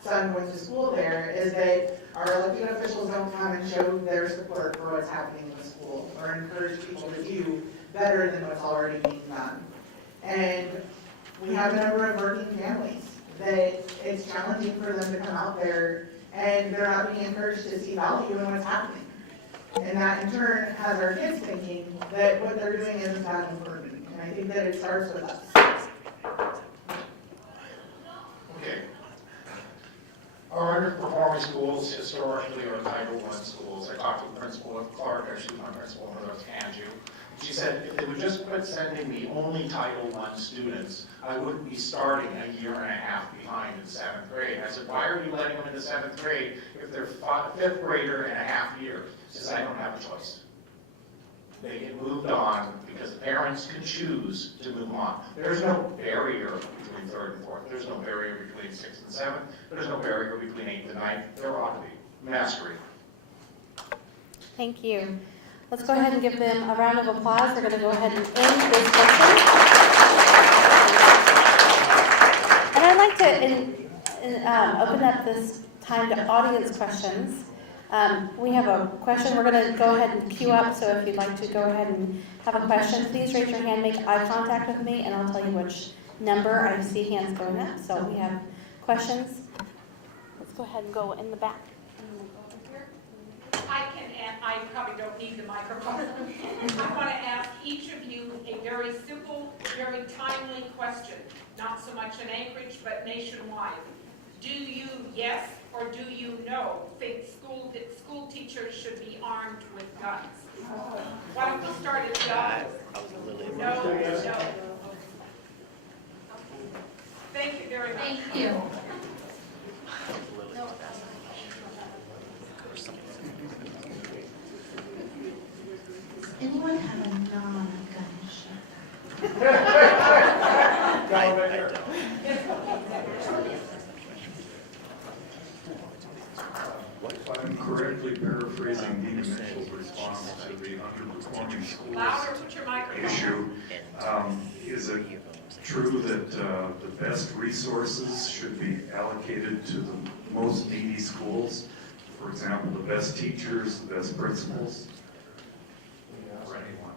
son going to school there, is that our elected officials don't come and show their support for what's happening in the school, or encourage people to do better than what's already being done. And we have a number of working families that it's challenging for them to come out there, and they're not being encouraged to see value in what's happening. And that in turn has our kids thinking that what they're doing isn't that important. And I think that it starts with us. Okay. Our underperforming schools historically are Title I schools. I talked to the principal of Clark, actually my principal in North Anjou. She said, if they would just quit sending me only Title I students, I wouldn't be starting a year and a half behind in 7th grade. I said, why are you letting them into 7th grade if they're 5th grader and a half year? She says, I don't have a choice. They get moved on because parents can choose to move on. There's no barrier between 3rd and 4th. There's no barrier between 6th and 7th. There's no barrier between 8th and 9th. There ought to be. Mastery. Thank you. Let's go ahead and give them a round of applause. We're going to go ahead and end this session. And I'd like to open up this time to audience questions. We have a question. We're going to go ahead and queue up, so if you'd like to go ahead and have a question, please raise your hand, make eye contact with me, and I'll tell you which number. I see hands going up, so we have questions. Let's go ahead and go in the back. I probably don't need the microphone. I want to ask each of you a very simple, very timely question. Not so much in Anchorage, but nationwide. Do you, yes or do you no, think school teachers should be armed with guns? Why don't we start at no? No. Thank you very much. Thank you. Anyone have a non-gun shelter? If I'm correctly paraphrasing Dina Mitchell's response to the underperforming schools Louder, put your microphone. issue, is it true that the best resources should be allocated to the most needy schools? For example, the best teachers, the best principals? For anyone.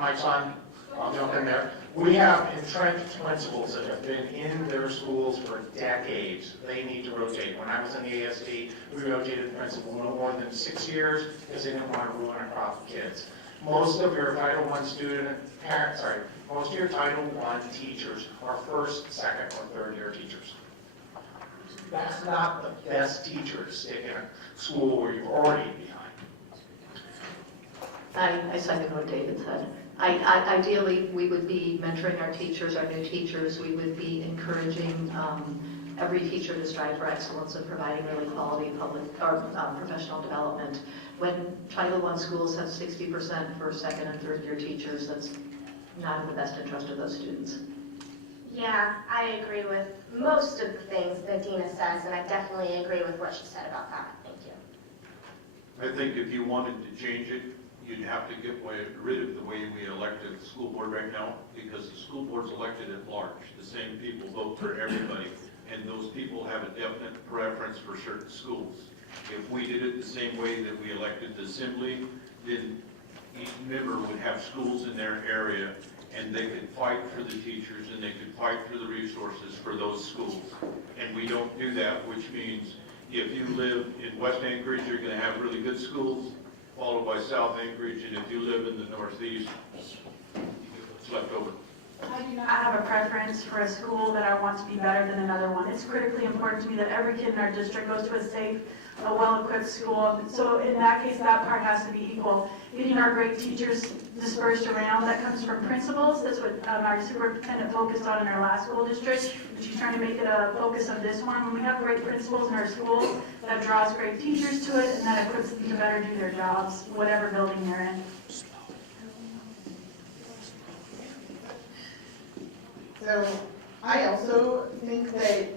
Mike's on. I'll jump in there. We have entrenched principals that have been in their schools for decades. They need to rotate. When I was in the ASD, we rotated the principal no more than 6 years because they didn't want to ruin our crop of kids. Most of your Title I most of your Title I teachers are first, second, or third year teachers. That's not the best teacher to stick in a school where you're already behind. I second what David said. Ideally, we would be mentoring our teachers, our new teachers. We would be encouraging every teacher to strive for excellence in providing really quality public or professional development. When Title I schools have 60% for second and third year teachers, that's not in the best interest of those students. Yeah, I agree with most of the things that Dina says, and I definitely agree with what she said about that. Thank you. I think if you wanted to change it, you'd have to get rid of the way we elect the school board right now, because the school board's elected at large. The same people vote for everybody, and those people have a definite preference for certain schools. If we did it the same way that we elected the assembly, then each member would have schools in their area, and they could fight for the teachers, and they could fight for the resources for those schools. And we don't do that, which means if you live in West Anchorage, you're going to have really good schools, followed by South Anchorage, and if you live in the Northeast, it's left over. I do not have a preference for a school that I want to be better than another one. It's critically important to me that every kid in our district goes to a safe, a well-equipped school. So in that case, that part has to be equal. Getting our great teachers dispersed around, that comes from principals. That's what our superintendent focused on in our last school district. She's trying to make it a focus of this one. When we have great principals in our schools, that draws great teachers to it, and that equips them to better do their jobs, whatever building they're in. So I also think that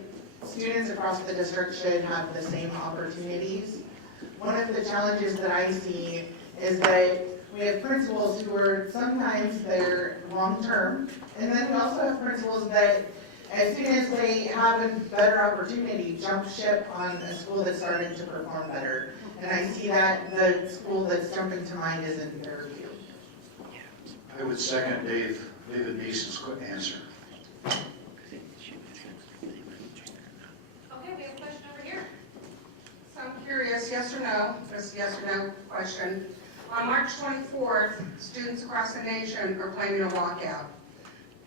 students across the district should have the same opportunities. One of the challenges that I see is that we have principals who are sometimes they're long-term, and then we also have principals that as soon as they have a better opportunity, jump ship on a school that's starting to perform better. And I see that the school that's jumping to mind is in Fairview. I would second David Neeson's quick answer. Okay, we have a question over here. So I'm curious, yes or no, just yes or no question. On March 24th, students across the nation are planning a walkout.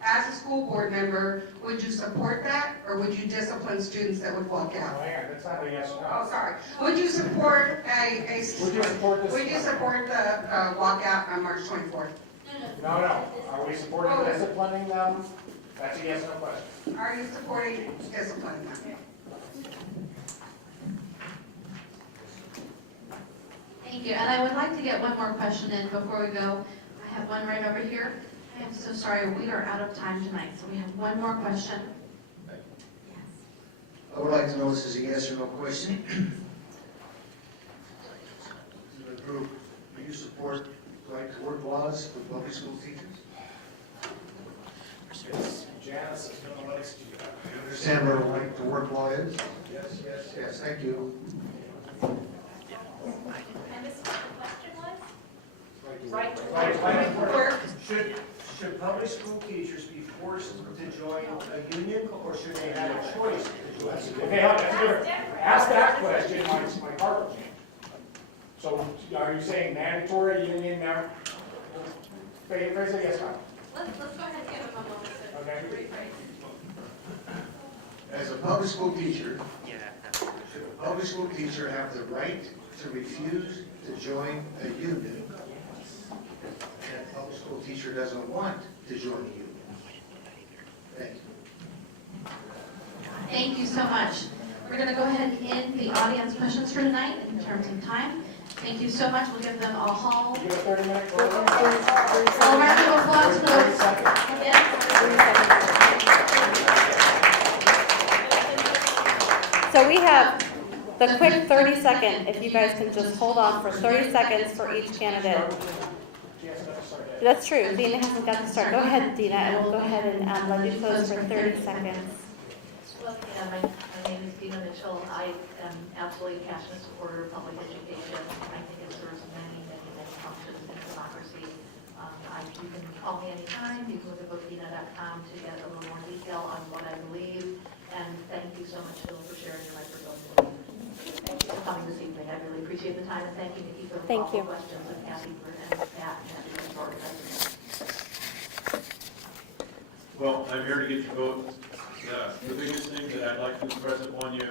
As a school board member, would you support that, or would you discipline students that would walk out? Oh, yeah, that's not a yes or no. Oh, sorry. Would you support Would you support this? Would you support the walkout on March 24th? No. Are we supporting disciplining them? That's a yes or no question. Are you supporting disciplining them? Thank you, and I would like to get one more question in before we go. I have one right over here. I am so sorry, we are out of time tonight, so we have one more question. I would like to know, this is a yes or no question. The group, do you support right to work laws for public school teachers? Yes, Janice is going to let us do that. Do you understand what a right to work law is? Yes. Yes, thank you. And this is what the question was? Right to work. Should public school teachers be forced to join a union, or should they have a choice to join? Okay, that's different. Ask that question, my heart will change. So are you saying mandatory union now? Phrase it, yes, no. Let's go ahead and give him a moment to Okay. rephrase. As a public school teacher, should a public school teacher have the right to refuse to join a union? And a public school teacher doesn't want to join a union. Thank you. Thank you so much. We're going to go ahead and end the audience questions for tonight in terms of time. Thank you so much. We'll give them a hall. Give a 30-minute break. A round of applause for those. So we have the quick 30-second, if you guys can just hold on for 30 seconds for each candidate. That's true, Dina hasn't got to start. Go ahead, Dina, and we'll go ahead and let you close for 30 seconds. Well, yeah, my name is Dina Mitchell. I am absolutely a passionate supporter of public education. I think it serves many functions in democracy. You can call me anytime. You can look at bookdina.com to get a little more detail on what I believe. And thank you so much, Phil, for sharing your microphone with me. Thank you for coming this evening. I really appreciate the time, and thank you, Nikki, for the thoughtful questions, and Kathy for Pat and everyone for organizing. Well, I'm here to get your vote. The biggest thing that I'd like to impress upon you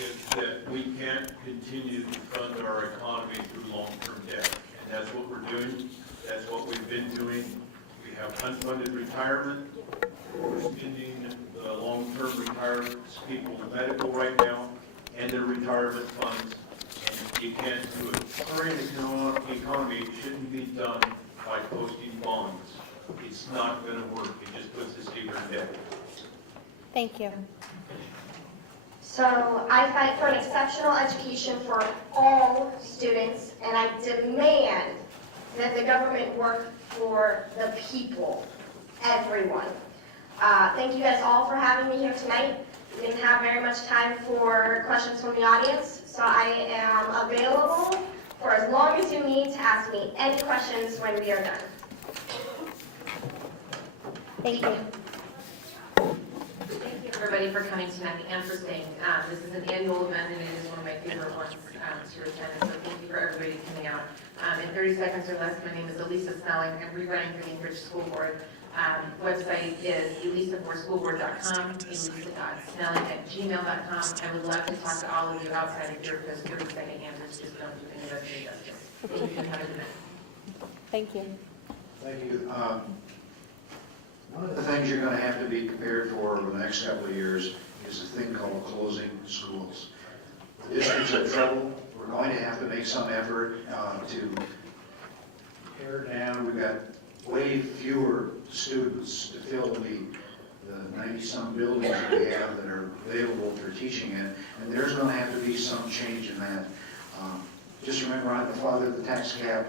is that we can't continue to fund our economy through long-term debt. And that's what we're doing. That's what we've been doing. We We have unfunded retirement. We're spending long-term retired people in medical right now and their retirement funds. And you can't do it. Current economy shouldn't be done by posting bonds. It's not going to work. It just puts us deeper in debt. Thank you. So I fight for an exceptional education for all students, and I demand that the government work for the people, everyone. Thank you guys all for having me here tonight. We didn't have very much time for questions from the audience, so I am available for as long as you need to ask me any questions when we are done. Thank you. Thank you, everybody, for coming tonight and for staying. This is an annual event, and it is one of my favorite ones to attend, so thank you for everybody coming out. In 30 seconds or less, my name is Elisa Snelling. I'm rerunning for the Anchorage School Board. Website is elisaforschoolboard.com, elisa.snelling@gmail.com. I would love to talk to all of you outside of here because 30-second answers just don't do any of us any justice. Thank you and have a good night. Thank you. Thank you. One of the things you're going to have to be prepared for over the next couple of years is a thing called closing schools. The district's in trouble. We're going to have to make some effort to pare down. We've got way fewer students to fill the 90-some buildings that we have that are available for teaching in, and there's going to have to be some change in that. Just remember, I'm the father of the tax cap.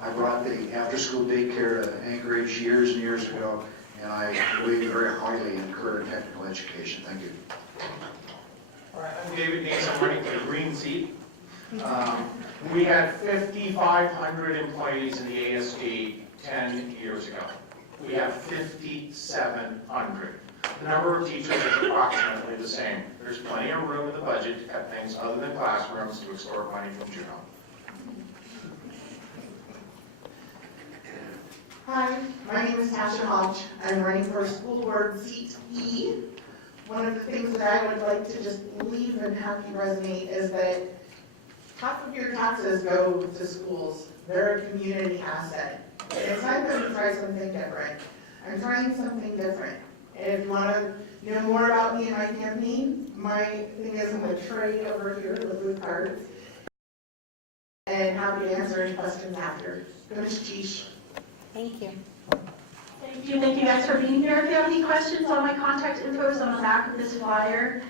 I brought the after-school daycare to Anchorage years and years ago, and I believe very highly in career and technical education. Thank you. All right, I'm David Nace. I'm running for the green seat. We had 5,500 employees in the ASD 10 years ago. We have 5,700. The number of teachers is approximately the same. There's plenty of room in the budget to cut things other than classrooms to extort money from Juneau. Hi, my name is Tasha Hodge. I'm running for school board seat E. One of the things that I would like to just leave and have you resonate is that half of your taxes go to schools. They're a community asset. It's time for me to try something different. I'm trying something different. If you want to know more about me and my campaign, my thing is in the tray over here with cards. And happy to answer any questions after. Goodness, Thank you. Thank you guys for being here. If you have any questions, all my contact info is on the back of this flyer.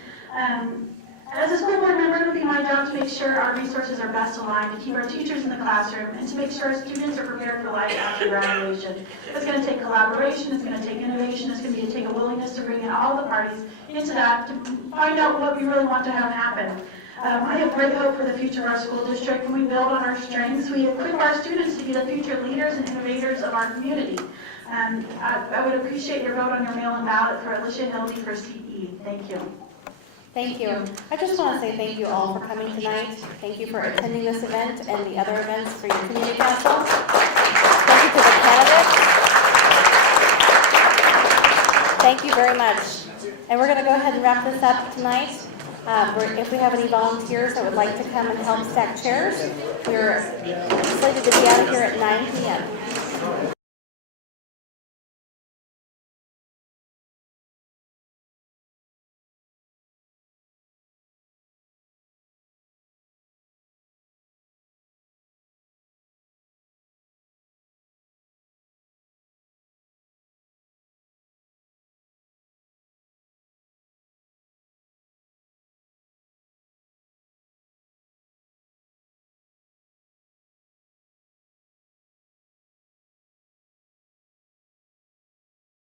As a school board member, it'll be my job to make sure our resources are best aligned, to keep our teachers in the classroom, and to make sure our students are prepared for life after graduation. It's going to take collaboration, it's going to take innovation, it's going to take a willingness to bring in all the parties into that to find out what we really want to have happen. I have great hope for the future of our school district. When we build on our strengths, we equip our students to be the future leaders and innovators of our community. I would appreciate your vote on your mail-in ballot for Alicia Hildy for CE. Thank you. Thank you. I just want to say thank you all for coming tonight. Thank you for attending this event and the other events for your community council. Thank you to the candidates. Thank you very much. And we're going to go ahead and wrap this up tonight. If we have any volunteers that would like to come and help stack chairs, we're slated to be out of here at 9 p.m.